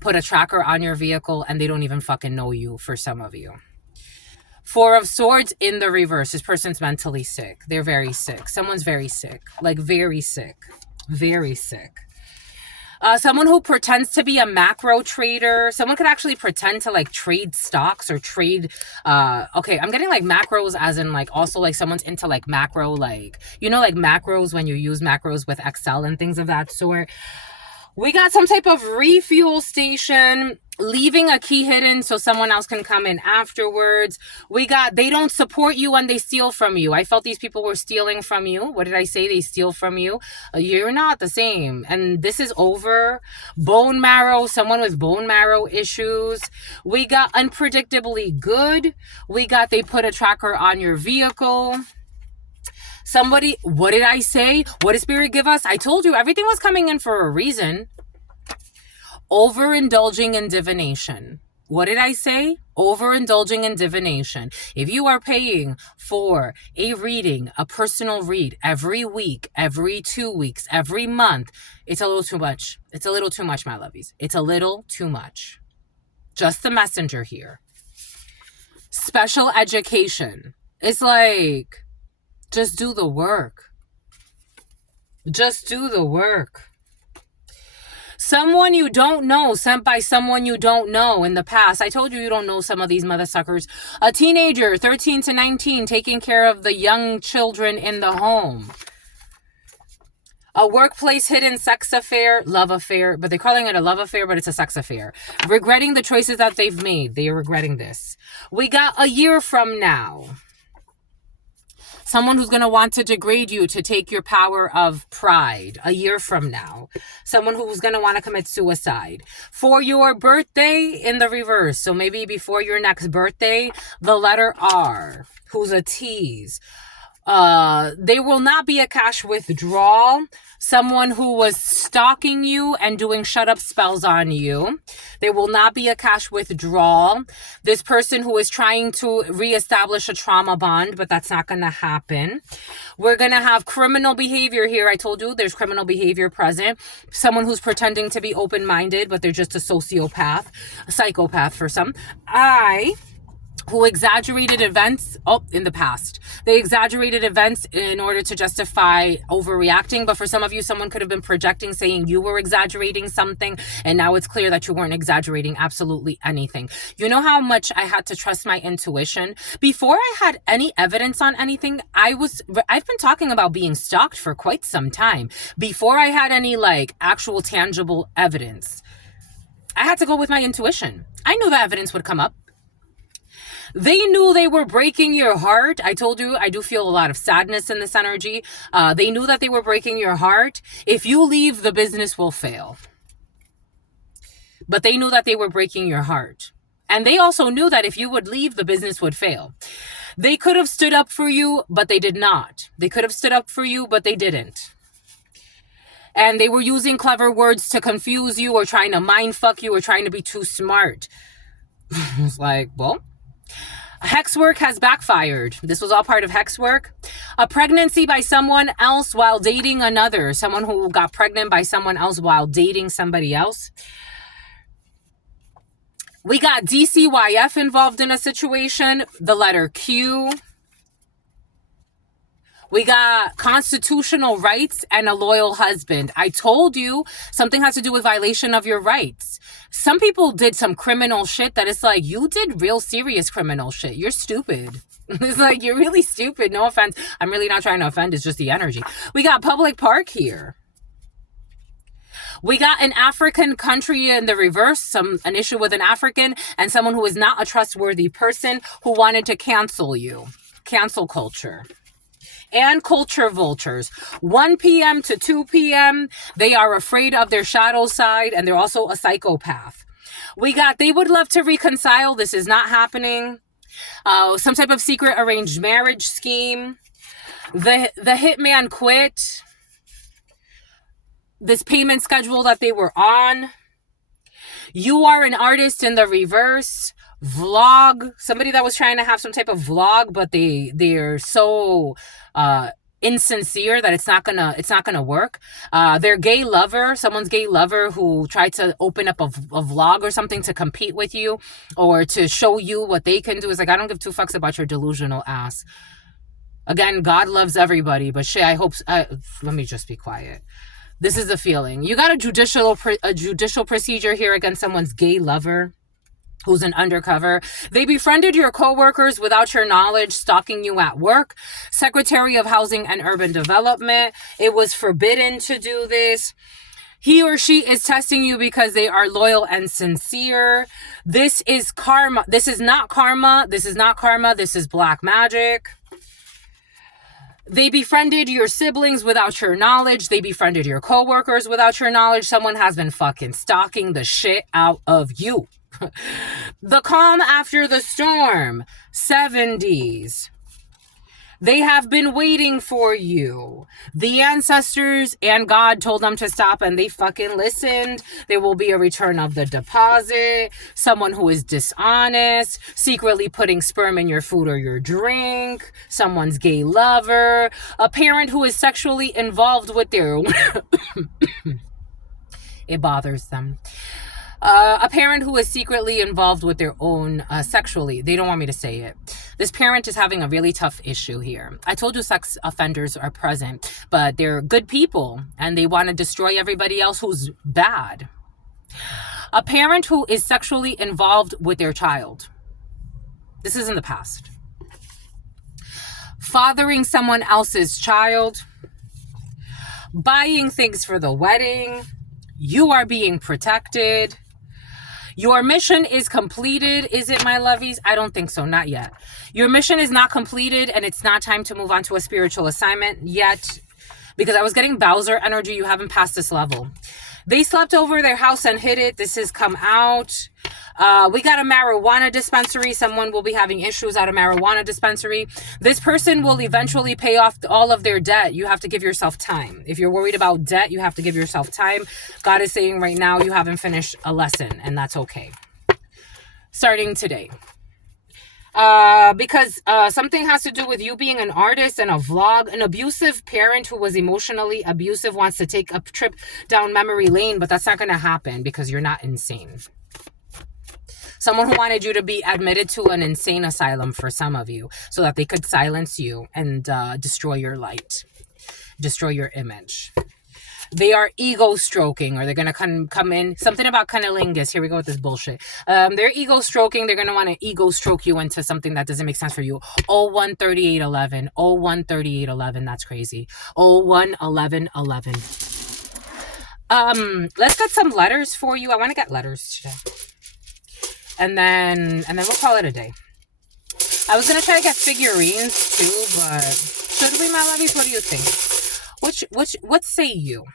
put a tracker on your vehicle, and they don't even fucking know you, for some of you. 4 of Swords in the reverse. This person's mentally sick. They're very sick. Someone's very sick. Like very sick. Very sick. Someone who pretends to be a macro trader. Someone could actually pretend to like trade stocks or trade. Okay, I'm getting like macros as in like also like someone's into like macro, like, you know, like macros when you use macros with Excel and things of that sort. We got some type of refuel station, leaving a key hidden so someone else can come in afterwards. We got, they don't support you when they steal from you. I felt these people were stealing from you. What did I say? They steal from you. You're not the same. And this is over. Bone marrow, someone with bone marrow issues. We got unpredictably good. We got, they put a tracker on your vehicle. Somebody, what did I say? What did Spirit give us? I told you everything was coming in for a reason. Overindulging in divination. What did I say? Overindulging in divination. If you are paying for a reading, a personal read every week, every 2 weeks, every month, it's a little too much. It's a little too much, my lovies. It's a little too much. Just the messenger here. Special education. It's like, just do the work. Just do the work. Someone you don't know, sent by someone you don't know in the past. I told you you don't know some of these mother suckers. A teenager, 13 to 19, taking care of the young children in the home. A workplace hidden sex affair, love affair, but they're calling it a love affair, but it's a sex affair. Regretting the choices that they've made. They are regretting this. We got a year from now. Someone who's going to want to degrade you to take your power of pride a year from now. Someone who's going to want to commit suicide. For your birthday in the reverse. So maybe before your next birthday, the letter R, who's a tease. There will not be a cash withdrawal. Someone who was stalking you and doing shut up spells on you. There will not be a cash withdrawal. This person who is trying to reestablish a trauma bond, but that's not going to happen. We're going to have criminal behavior here. I told you there's criminal behavior present. Someone who's pretending to be open-minded, but they're just a sociopath, a psychopath for some. Who exaggerated events in the past. They exaggerated events in order to justify overreacting. But for some of you, someone could have been projecting, saying you were exaggerating something. And now it's clear that you weren't exaggerating absolutely anything. You know how much I had to trust my intuition? Before I had any evidence on anything, I've been talking about being stalked for quite some time. Before I had any like actual tangible evidence, I had to go with my intuition. I knew the evidence would come up. They knew they were breaking your heart. I told you, I do feel a lot of sadness in this energy. They knew that they were breaking your heart. If you leave, the business will fail. But they knew that they were breaking your heart. And they also knew that if you would leave, the business would fail. They could have stood up for you, but they did not. They could have stood up for you, but they didn't. And they were using clever words to confuse you or trying to mind fuck you or trying to be too smart. It's like, well, hex work has backfired. This was all part of hex work. A pregnancy by someone else while dating another. Someone who got pregnant by someone else while dating somebody else. We got DCYF involved in a situation. The letter Q. We got constitutional rights and a loyal husband. I told you something has to do with violation of your rights. Some people did some criminal shit that it's like, you did real serious criminal shit. You're stupid. It's like, you're really stupid. No offense. I'm really not trying to offend. It's just the energy. We got public park here. We got an African country in the reverse, an issue with an African and someone who is not a trustworthy person who wanted to cancel you. Cancel culture. And culture vultures. 1 p.m. to 2 p.m. They are afraid of their shadow side and they're also a psychopath. We got, they would love to reconcile. This is not happening. Some type of secret arranged marriage scheme. The hitman quit. This payment schedule that they were on. You are an artist in the reverse. Vlog. Somebody that was trying to have some type of vlog, but they're so insincere that it's not gonna work. Their gay lover, someone's gay lover who tried to open up a vlog or something to compete with you or to show you what they can do. Is like, I don't give two fucks about your delusional ass. Again, God loves everybody, but shit, I hope. Let me just be quiet. This is the feeling. You got a judicial procedure here against someone's gay lover who's an undercover. They befriended your coworkers without your knowledge, stalking you at work. Secretary of Housing and Urban Development. It was forbidden to do this. He or she is testing you because they are loyal and sincere. This is karma. This is not karma. This is not karma. This is black magic. They befriended your siblings without your knowledge. They befriended your coworkers without your knowledge. Someone has been fucking stalking the shit out of you. The calm after the storm. 70s. They have been waiting for you. The ancestors and God told them to stop and they fucking listened. There will be a return of the deposit. Someone who is dishonest, secretly putting sperm in your food or your drink. Someone's gay lover. A parent who is sexually involved with their... It bothers them. A parent who is secretly involved with their own sexually. They don't want me to say it. This parent is having a really tough issue here. I told you sex offenders are present, but they're good people and they want to destroy everybody else who's bad. A parent who is sexually involved with their child. This is in the past. Fathering someone else's child. Buying things for the wedding. You are being protected. Your mission is completed. Is it, my lovies? I don't think so. Not yet. Your mission is not completed and it's not time to move on to a spiritual assignment yet. Because I was getting Bowser energy. You haven't passed this level. They slept over their house and hid it. This has come out. We got a marijuana dispensary. Someone will be having issues at a marijuana dispensary. This person will eventually pay off all of their debt. You have to give yourself time. If you're worried about debt, you have to give yourself time. God is saying right now you haven't finished a lesson, and that's okay. Starting today. Because something has to do with you being an artist and a vlog. An abusive parent who was emotionally abusive wants to take a trip down memory lane, but that's not going to happen because you're not insane. Someone who wanted you to be admitted to an insane asylum for some of you so that they could silence you and destroy your light, destroy your image. They are ego stroking, or they're going to come in. Something about cunnilingus. Here we go with this bullshit. They're ego stroking. They're going to want to ego stroke you into something that doesn't make sense for you. 013811. 013811. That's crazy. 011111. Let's get some letters for you. I want to get letters today. And then we'll call it a day. I was going to try to get figurines too, but should we, my lovies? What do you think? What say you?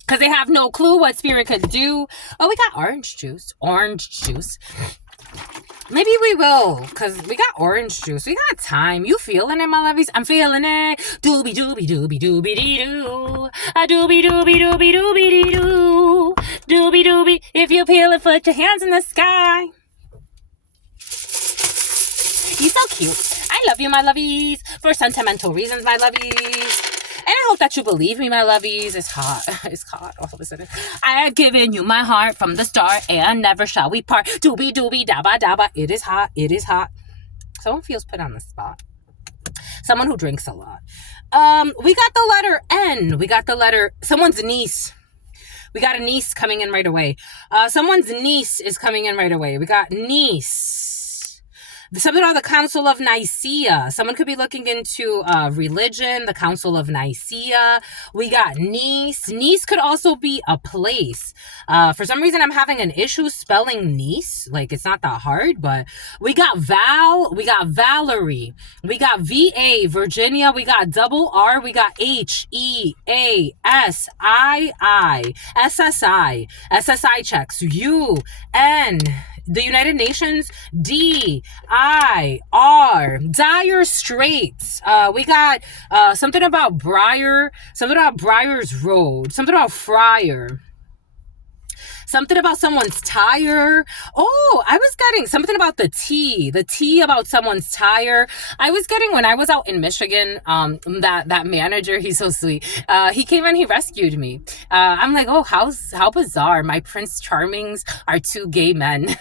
Because they have no clue what spirit could do. Oh, we got orange juice. Orange juice. Maybe we will, because we got orange juice. We got time. You feeling it, my lovies? I'm feeling it. Doobie doobie doobie doobie dee doo. A doobie doobie doobie doobie dee doo. Doobie doobie. If you feel it, put your hands in the sky. He's so cute. I love you, my lovies. For sentimental reasons, my lovies. And I hope that you believe me, my lovies. It's hot. It's hot all of a sudden. I have given you my heart from the start, and never shall we part. Doobie doobie dabba dabba. It is hot. It is hot. Someone feels put on the spot. Someone who drinks a lot. We got the letter N. We got the letter someone's niece. We got a niece coming in right away. Someone's niece is coming in right away. We got niece. Something about the Council of Nicaea. Someone could be looking into religion, the Council of Nicaea. We got Nice. Nice could also be a place. For some reason, I'm having an issue spelling Nice. Like, it's not that hard, but we got Val. We got Valerie. We got VA, Virginia. We got double R. We got HEASII. SSI checks. UN. The United Nations, DIR, Dire Straits. We got something about Briar's Road, something about Friar, something about someone's tire. Oh, I was getting something about the T about someone's tire. I was getting when I was out in Michigan, that manager, he's so sweet. He came and he rescued me. I'm like, oh, how bizarre. My Prince Charmings are two gay men.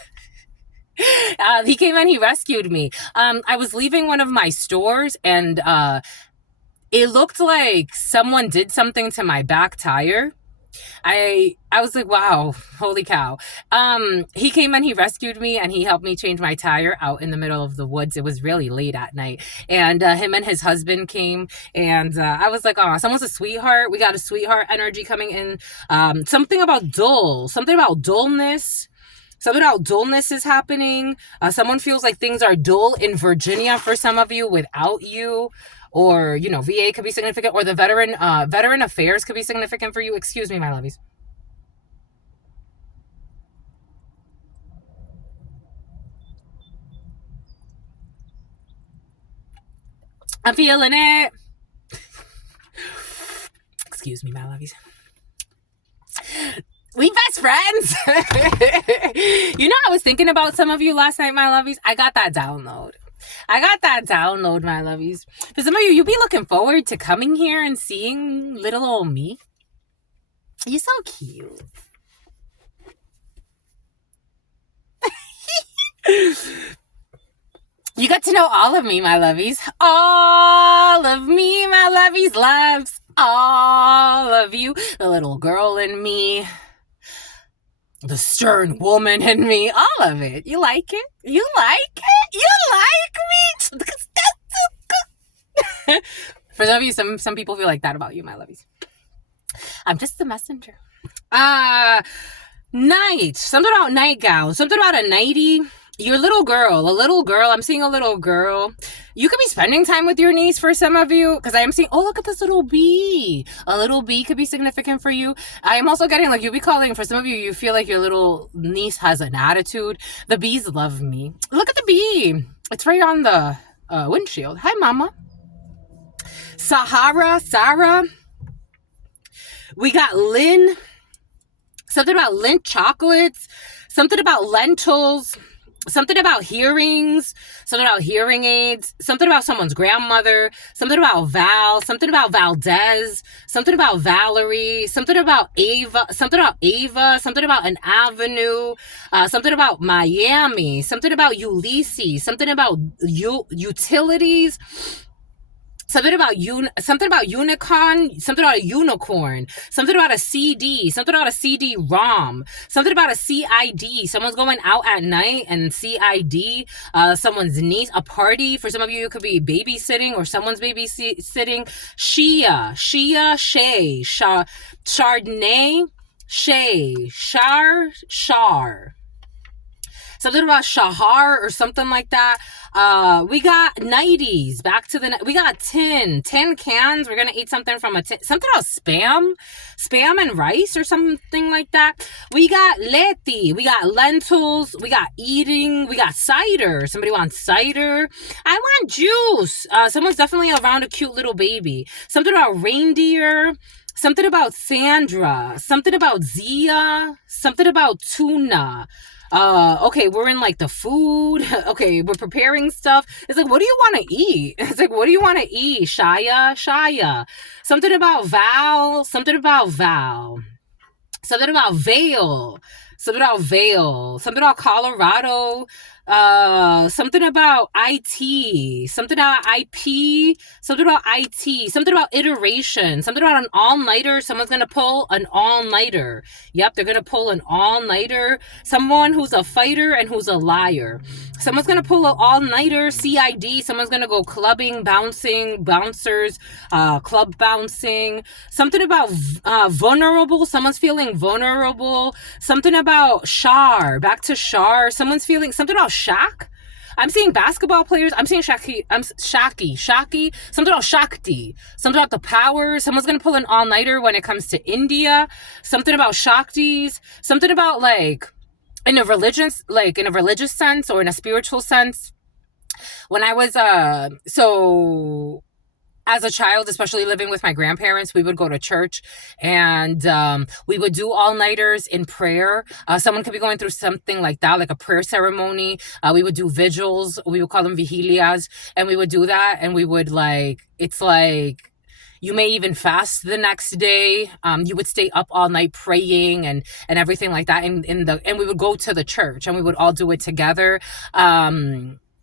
He came and he rescued me. I was leaving one of my stores and it looked like someone did something to my back tire. I was like, wow, holy cow. He came and he rescued me and he helped me change my tire out in the middle of the woods. It was really late at night. And him and his husband came and I was like, oh, someone's a sweetheart. We got a sweetheart energy coming in. Something about dullness. Something about dullness is happening. Someone feels like things are dull in Virginia for some of you without you. Or, you know, VA could be significant. Or the veteran affairs could be significant for you. Excuse me, my lovies. I'm feeling it. Excuse me, my lovies. We best friends. You know, I was thinking about some of you last night, my lovies. I got that download, my lovies. For some of you, be looking forward to coming here and seeing little old me. You're so cute. You got to know all of me, my lovies. All of me, my lovies, loves all of you. The little girl in me. The stern woman in me, all of it. You like it? You like it? You like me? For some of you, some people feel like that about you, my lovies. I'm just the messenger. Night. Something about nightgown. Something about a nightie. Your little girl. I'm seeing a little girl. You could be spending time with your niece for some of you, because I am seeing, oh, look at this little bee. A little bee could be significant for you. I am also getting, like, you'll be calling, for some of you, you feel like your little niece has an attitude. The bees love me. Look at the bee. It's right on the windshield. Hi, mama. Sarah. We got Lynn. Something about Lindt chocolates. Something about lentils. Something about hearings, something about hearing aids, something about someone's grandmother, something about Val, something about Valdez, something about Valerie, something about Ava, something about an avenue, something about Miami, something about Ulysses, something about utilities. Something about unicorn, something about a unicorn, something about a CD, something about a CD-ROM, something about a CID. Someone's going out at night and CID, someone's niece, a party. For some of you, it could be babysitting or someone's babysitting. Shia, Shay, Chardonnay, Shay, Shar. something about Shahar or something like that. We got 90s, back to the, we got tin cans. We're gonna eat something from a tin, something about spam and rice or something like that. We got leti, we got lentils, we got eating, we got cider. Somebody wants cider. I want juice. Someone's definitely around a cute little baby. Something about reindeer. Something about Sandra. Something about Zia. Something about tuna. Okay, we're in like the food. Okay, we're preparing stuff. It's like, what do you want to eat? It's like, what do you want to eat? Shaya. Something about Val. Something about Val. Something about Vail. Something about Vail. Something about Colorado. Something about IT. Something about IP. Something about IT. Something about iteration. Something about an all-nighter. Someone's gonna pull an all-nighter. Yep, they're gonna pull an all-nighter. Someone who's a fighter and who's a liar. Someone's gonna pull an all-nighter. CID. Someone's gonna go clubbing, bouncing, bouncers, club bouncing. Something about vulnerable. Someone's feeling vulnerable. Something about Shar. Back to Shar. Someone's feeling something about Shaq. I'm seeing basketball players. I'm seeing Shaki. Shaki. Something about Shakti. Something about the power. Someone's gonna pull an all-nighter when it comes to India. Something about Shaktis. Something about like in a religious sense or in a spiritual sense. When I was as a child, especially living with my grandparents, we would go to church and we would do all-nighters in prayer. Someone could be going through something like that, like a prayer ceremony. We would do vigils. We would call them vigilias. And we would do that. And we would it's like, you may even fast the next day. You would stay up all night praying and everything like that. And we would go to the church and we would all do it together.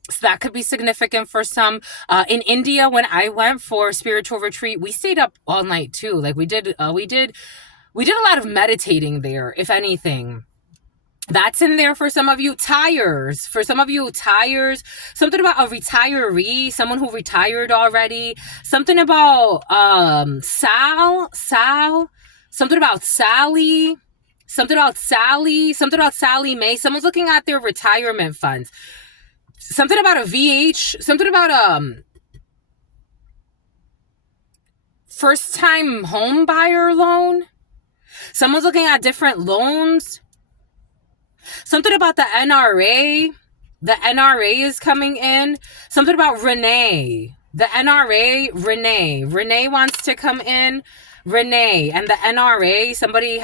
So that could be significant for some. In India, when I went for spiritual retreat, we stayed up all night too. Like we did a lot of meditating there, if anything. That's in there for some of you. Tires. For some of you, tires. Something about a retiree, someone who retired already. Something about Sal. Something about Sally. Something about Sally. Something about Sally Mae. Someone's looking at their retirement funds. Something about a VH, something about first-time home buyer loan. Someone's looking at different loans. Something about the NRA. The NRA is coming in. Something about Renee. The NRA, Renee. Renee wants to come in. Renee and the NRA. Somebody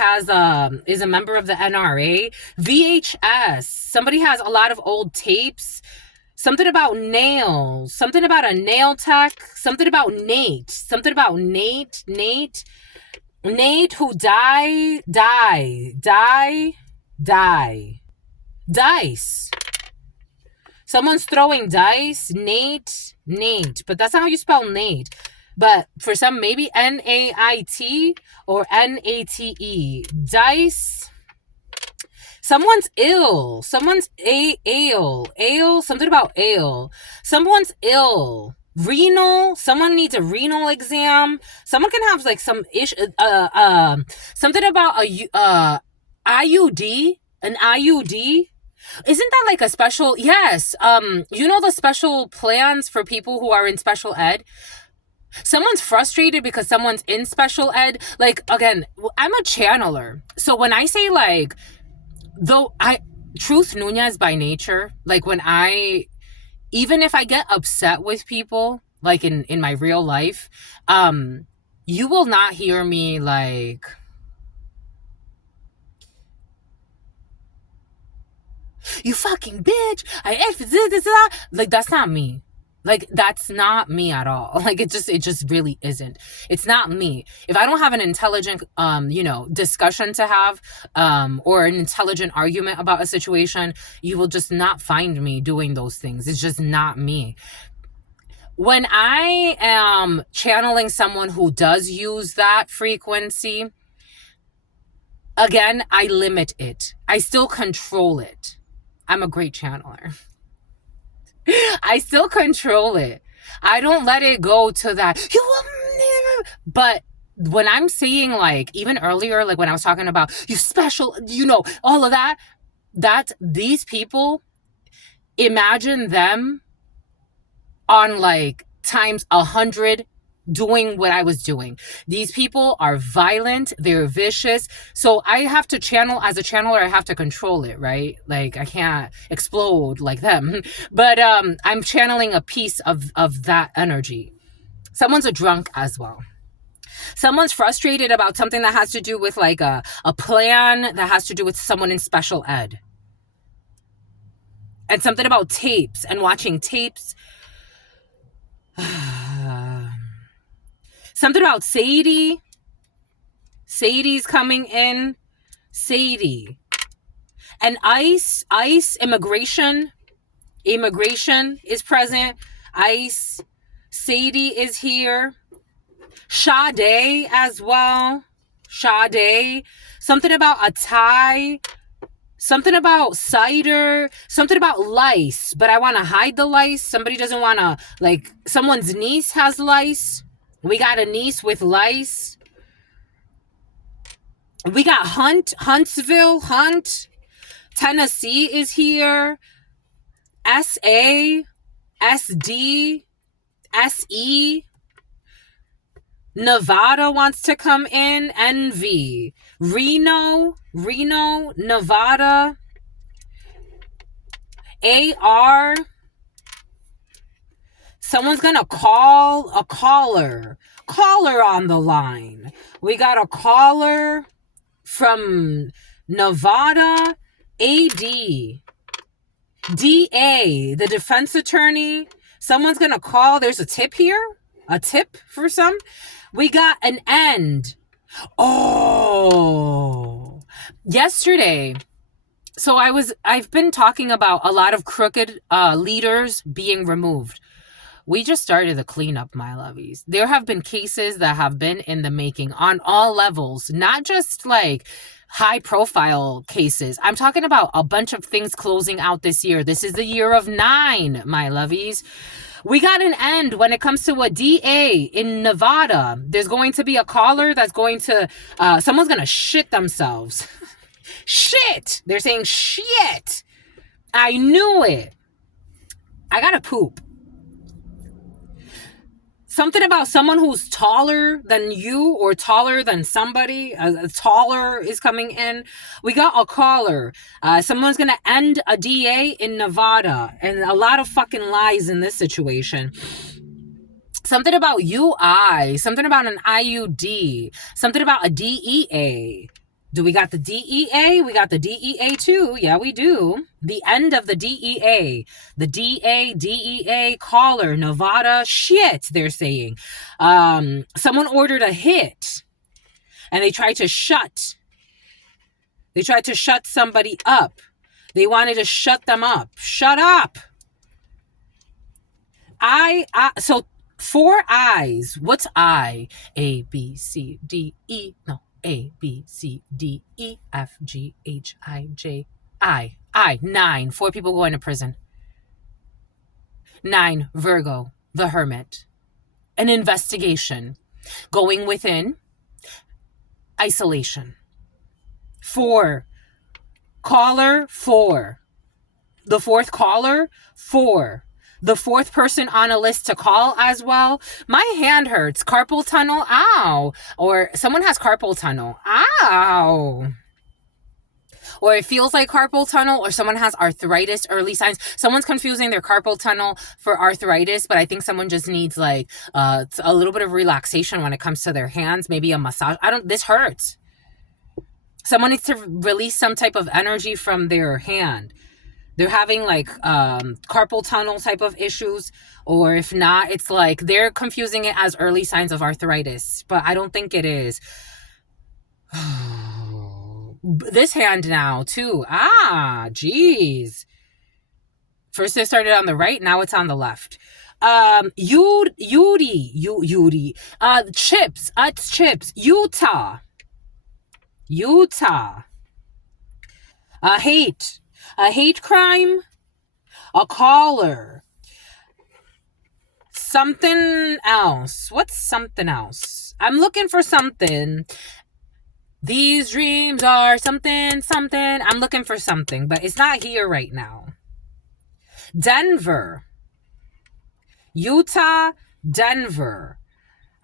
is a member of the NRA. VHS. Somebody has a lot of old tapes. Something about nails. Something about a nail tech. Something about Nate. Something about Nate. Nate who dice. Someone's throwing dice. Nate. But that's not how you spell Nate. But for some, maybe N-A-I-T or N-A-T-E. Dice. Someone's ill. Someone's ale. Something about ale. Someone's ill. Renal. Someone needs a renal exam. Someone can have like some something about a IUD. An IUD. Isn't that like a special? Yes. You know the special plans for people who are in special ed? Someone's frustrated because someone's in special ed. Like, again, I'm a channeler. So when I say like, Truth Nunez by nature, like even if I get upset with people, like in my real life, you will not hear me like, you fucking bitch, like, that's not me. Like, that's not me at all. Like, it just really isn't. It's not me. If I don't have an intelligent, discussion to have, or an intelligent argument about a situation, you will just not find me doing those things. It's just not me. When I am channeling someone who does use that frequency, again, I limit it. I still control it. I'm a great channeler. I still control it. I don't let it go to that. But when I'm saying, like, even earlier, like when I was talking about you special, all of that, That these people, imagine them on like times 100 doing what I was doing. These people are violent, they're vicious. So I have to channel, as a channeler, I have to control it, right? Like I can't explode like them. But I'm channeling a piece of that energy. Someone's a drunk as well. Someone's frustrated about something that has to do with like a plan that has to do with someone in special ed. And something about tapes and watching tapes. Something about Sadie. Sadie's coming in. Sadie. And ICE, immigration is present. ICE, Sadie is here. Sade as well. Sade. Something about a tie. Something about cider. Something about lice. But I want to hide the lice. Somebody doesn't want to, like, someone's niece has lice. We got a niece with lice. We got Huntsville, Hunt. Tennessee is here. SA, SD, SE. Nevada wants to come in. Envy. Reno, Nevada. AR. Someone's gonna call a caller. Caller on the line. We got a caller from Nevada. AD. DA, the defense attorney. Someone's gonna call. There's a tip here. A tip for some. We got an end. Oh, yesterday. So I've been talking about a lot of crooked leaders being removed. We just started the cleanup, my lovies. There have been cases that have been in the making on all levels, not just like high profile cases. I'm talking about a bunch of things closing out this year. This is the year of 9, my lovies. We got an end when it comes to a DA in Nevada. There's going to be a caller that's going to, someone's going to shit themselves. Shit. They're saying shit. I knew it. I got to poop. Something about someone who's taller than you or taller than somebody. A taller is coming in. We got a caller. Someone's going to end a DA in Nevada. And a lot of fucking lies in this situation. Something about UI. Something about an IUD. Something about a DEA. Do we got the DEA? We got the DEA too. Yeah, we do. The end of the DEA. The DEA, caller, Nevada, shit, they're saying. Someone ordered a hit. And they tried to shut somebody up. They wanted to shut them up. Shut up. So 4 I's. What's I? A, B, C, D, E. No. A, B, C, D, E, F, G, H, I, J, I. 9. 4 people going to prison. 9, Virgo, the Hermit. An investigation. Going within. Isolation. 4. Caller, 4. The 4th caller, 4. The 4th person on a list to call as well. My hand hurts. Carpal tunnel. Ow. Or someone has carpal tunnel. Ow. Or it feels like carpal tunnel, or someone has arthritis, early signs. Someone's confusing their carpal tunnel for arthritis, but I think someone just needs like a little bit of relaxation when it comes to their hands. Maybe a massage. This hurts. Someone needs to release some type of energy from their hand. They're having like carpal tunnel type of issues, or if not, it's like they're confusing it as early signs of arthritis, but I don't think it is. This hand now too. Geez. First it started on the right, now it's on the left. Yuri. Chips. It's Chips. Utah. A hate crime, a caller, something else. What's something else? I'm looking for something. These dreams are something, something. I'm looking for something, but it's not here right now. Denver. Utah, Denver.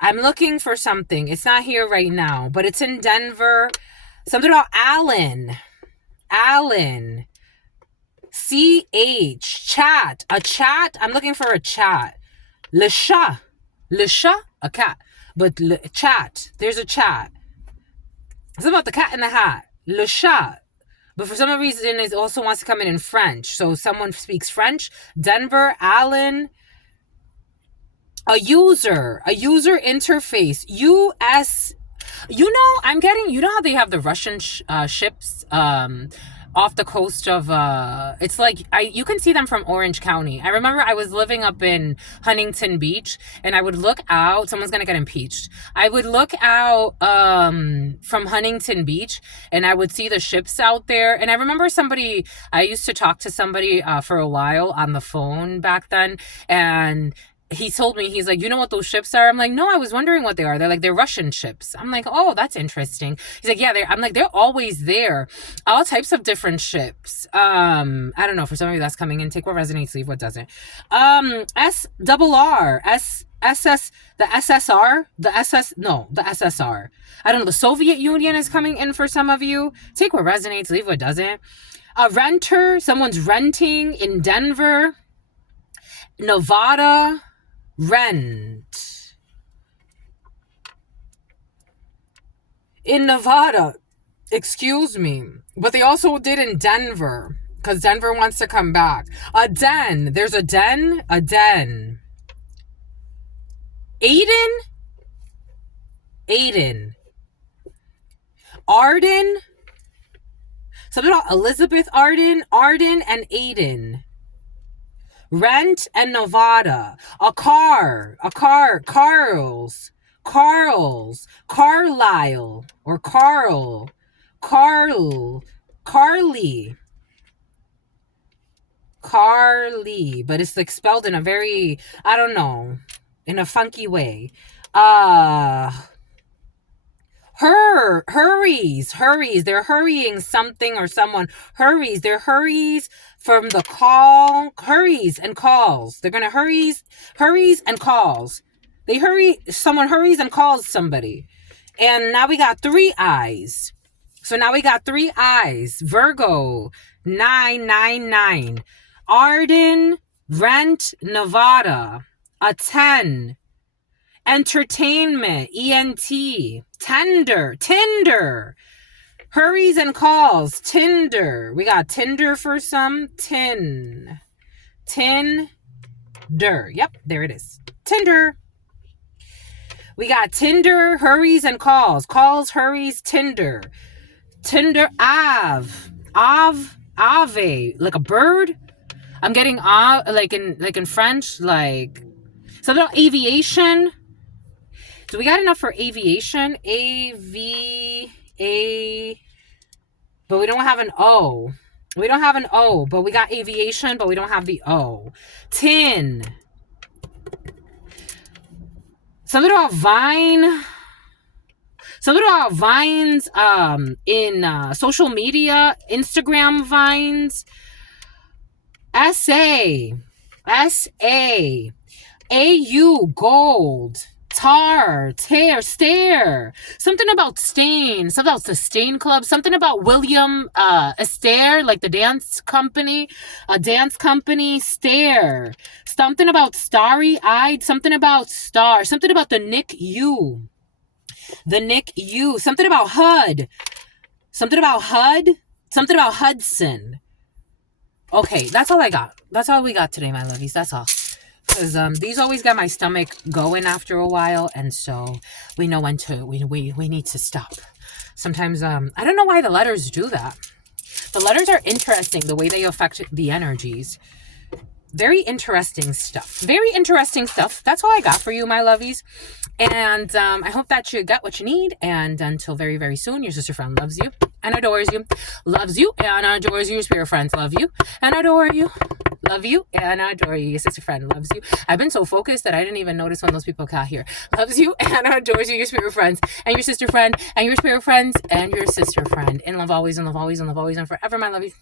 I'm looking for something. It's not here right now, but it's in Denver. Something about Allen. Allen. CH. Chat. A chat. I'm looking for a chat. Le chat. Le chat? A cat. But chat. There's a chat. It's about the cat in the hat. Le chat. But for some reason, it also wants to come in French. So someone speaks French. Denver, Allen. A user interface. US. I'm getting, how they have the Russian ships off the coast of, it's like, you can see them from Orange County. I remember I was living up in Huntington Beach, and I would look out, someone's gonna get impeached. I would look out from Huntington Beach, and I would see the ships out there. And I remember I used to talk to somebody for a while on the phone back then, and he told me, he's like, you know what those ships are? I'm like, no, I was wondering what they are. They're like, they're Russian ships. I'm like, oh, that's interesting. He's like, yeah, I'm like, they're always there. All types of different ships. I don't know. For some of you that's coming in, take what resonates, leave what doesn't. SRR, the SSR, the SSR. I don't know. The Soviet Union is coming in for some of you. Take what resonates, leave what doesn't. A renter, someone's renting in Denver, Nevada. Rent in Nevada, excuse me, but they also did in Denver, because Denver wants to come back. A den. There's a den. Aiden. Arden. Something about Elizabeth Arden and Aiden. Rent and Nevada. A car. Carlisle or Carly, but it's like spelled in a very, I don't know, in a funky way. Hurries. They're hurrying something or someone. Hurries. They're hurries from the call. Hurries and calls. They're gonna hurries and calls. Someone hurries and calls somebody. And now we got 3 eyes. So now we got 3 eyes. Virgo, 999. Arden, Rent, Nevada. A 10. Entertainment, ENT. Tinder. Hurries and calls, Tinder. We got Tinder for some. Tinder. Yep, there it is. Tinder. We got Tinder, hurries and calls. Calls, hurries, Tinder. Ave. Like a bird. I'm getting like in French, like something about aviation. So we got enough for aviation. But we don't have an O. But we got aviation, but we don't have the O. Tin. Something about Vine. Something about Vines in social media. Instagram Vines. SA. AU Gold. Tar, tear, stare. Something about Stain. Something about the Stain Club. Something about William Astaire, like the dance company. A dance company. Stare. Something about starry-eyed. Something about star. Something about the NICU. Something about HUD. Something about Hudson. Okay, that's all I got. That's all we got today, my lovies. That's all. Because these always got my stomach going after a while, and so we know when to we need to stop. Sometimes I don't know why the letters do that. The letters are interesting, the way they affect the energies. Very interesting stuff. That's all I got for you, my lovies. And I hope that you get what you need. And until very, very soon, your sister friend loves you and adores you. Loves you and adores you. Your spirit friends love you and adore you. Love you and adore you. Your sister friend loves you. I've been so focused that I didn't even notice when those people got here. Loves you and adores you, your spirit friends, and your sister friend, and your spirit friends, and your sister friend. In love always, and love always, and love always, and forever, my love you.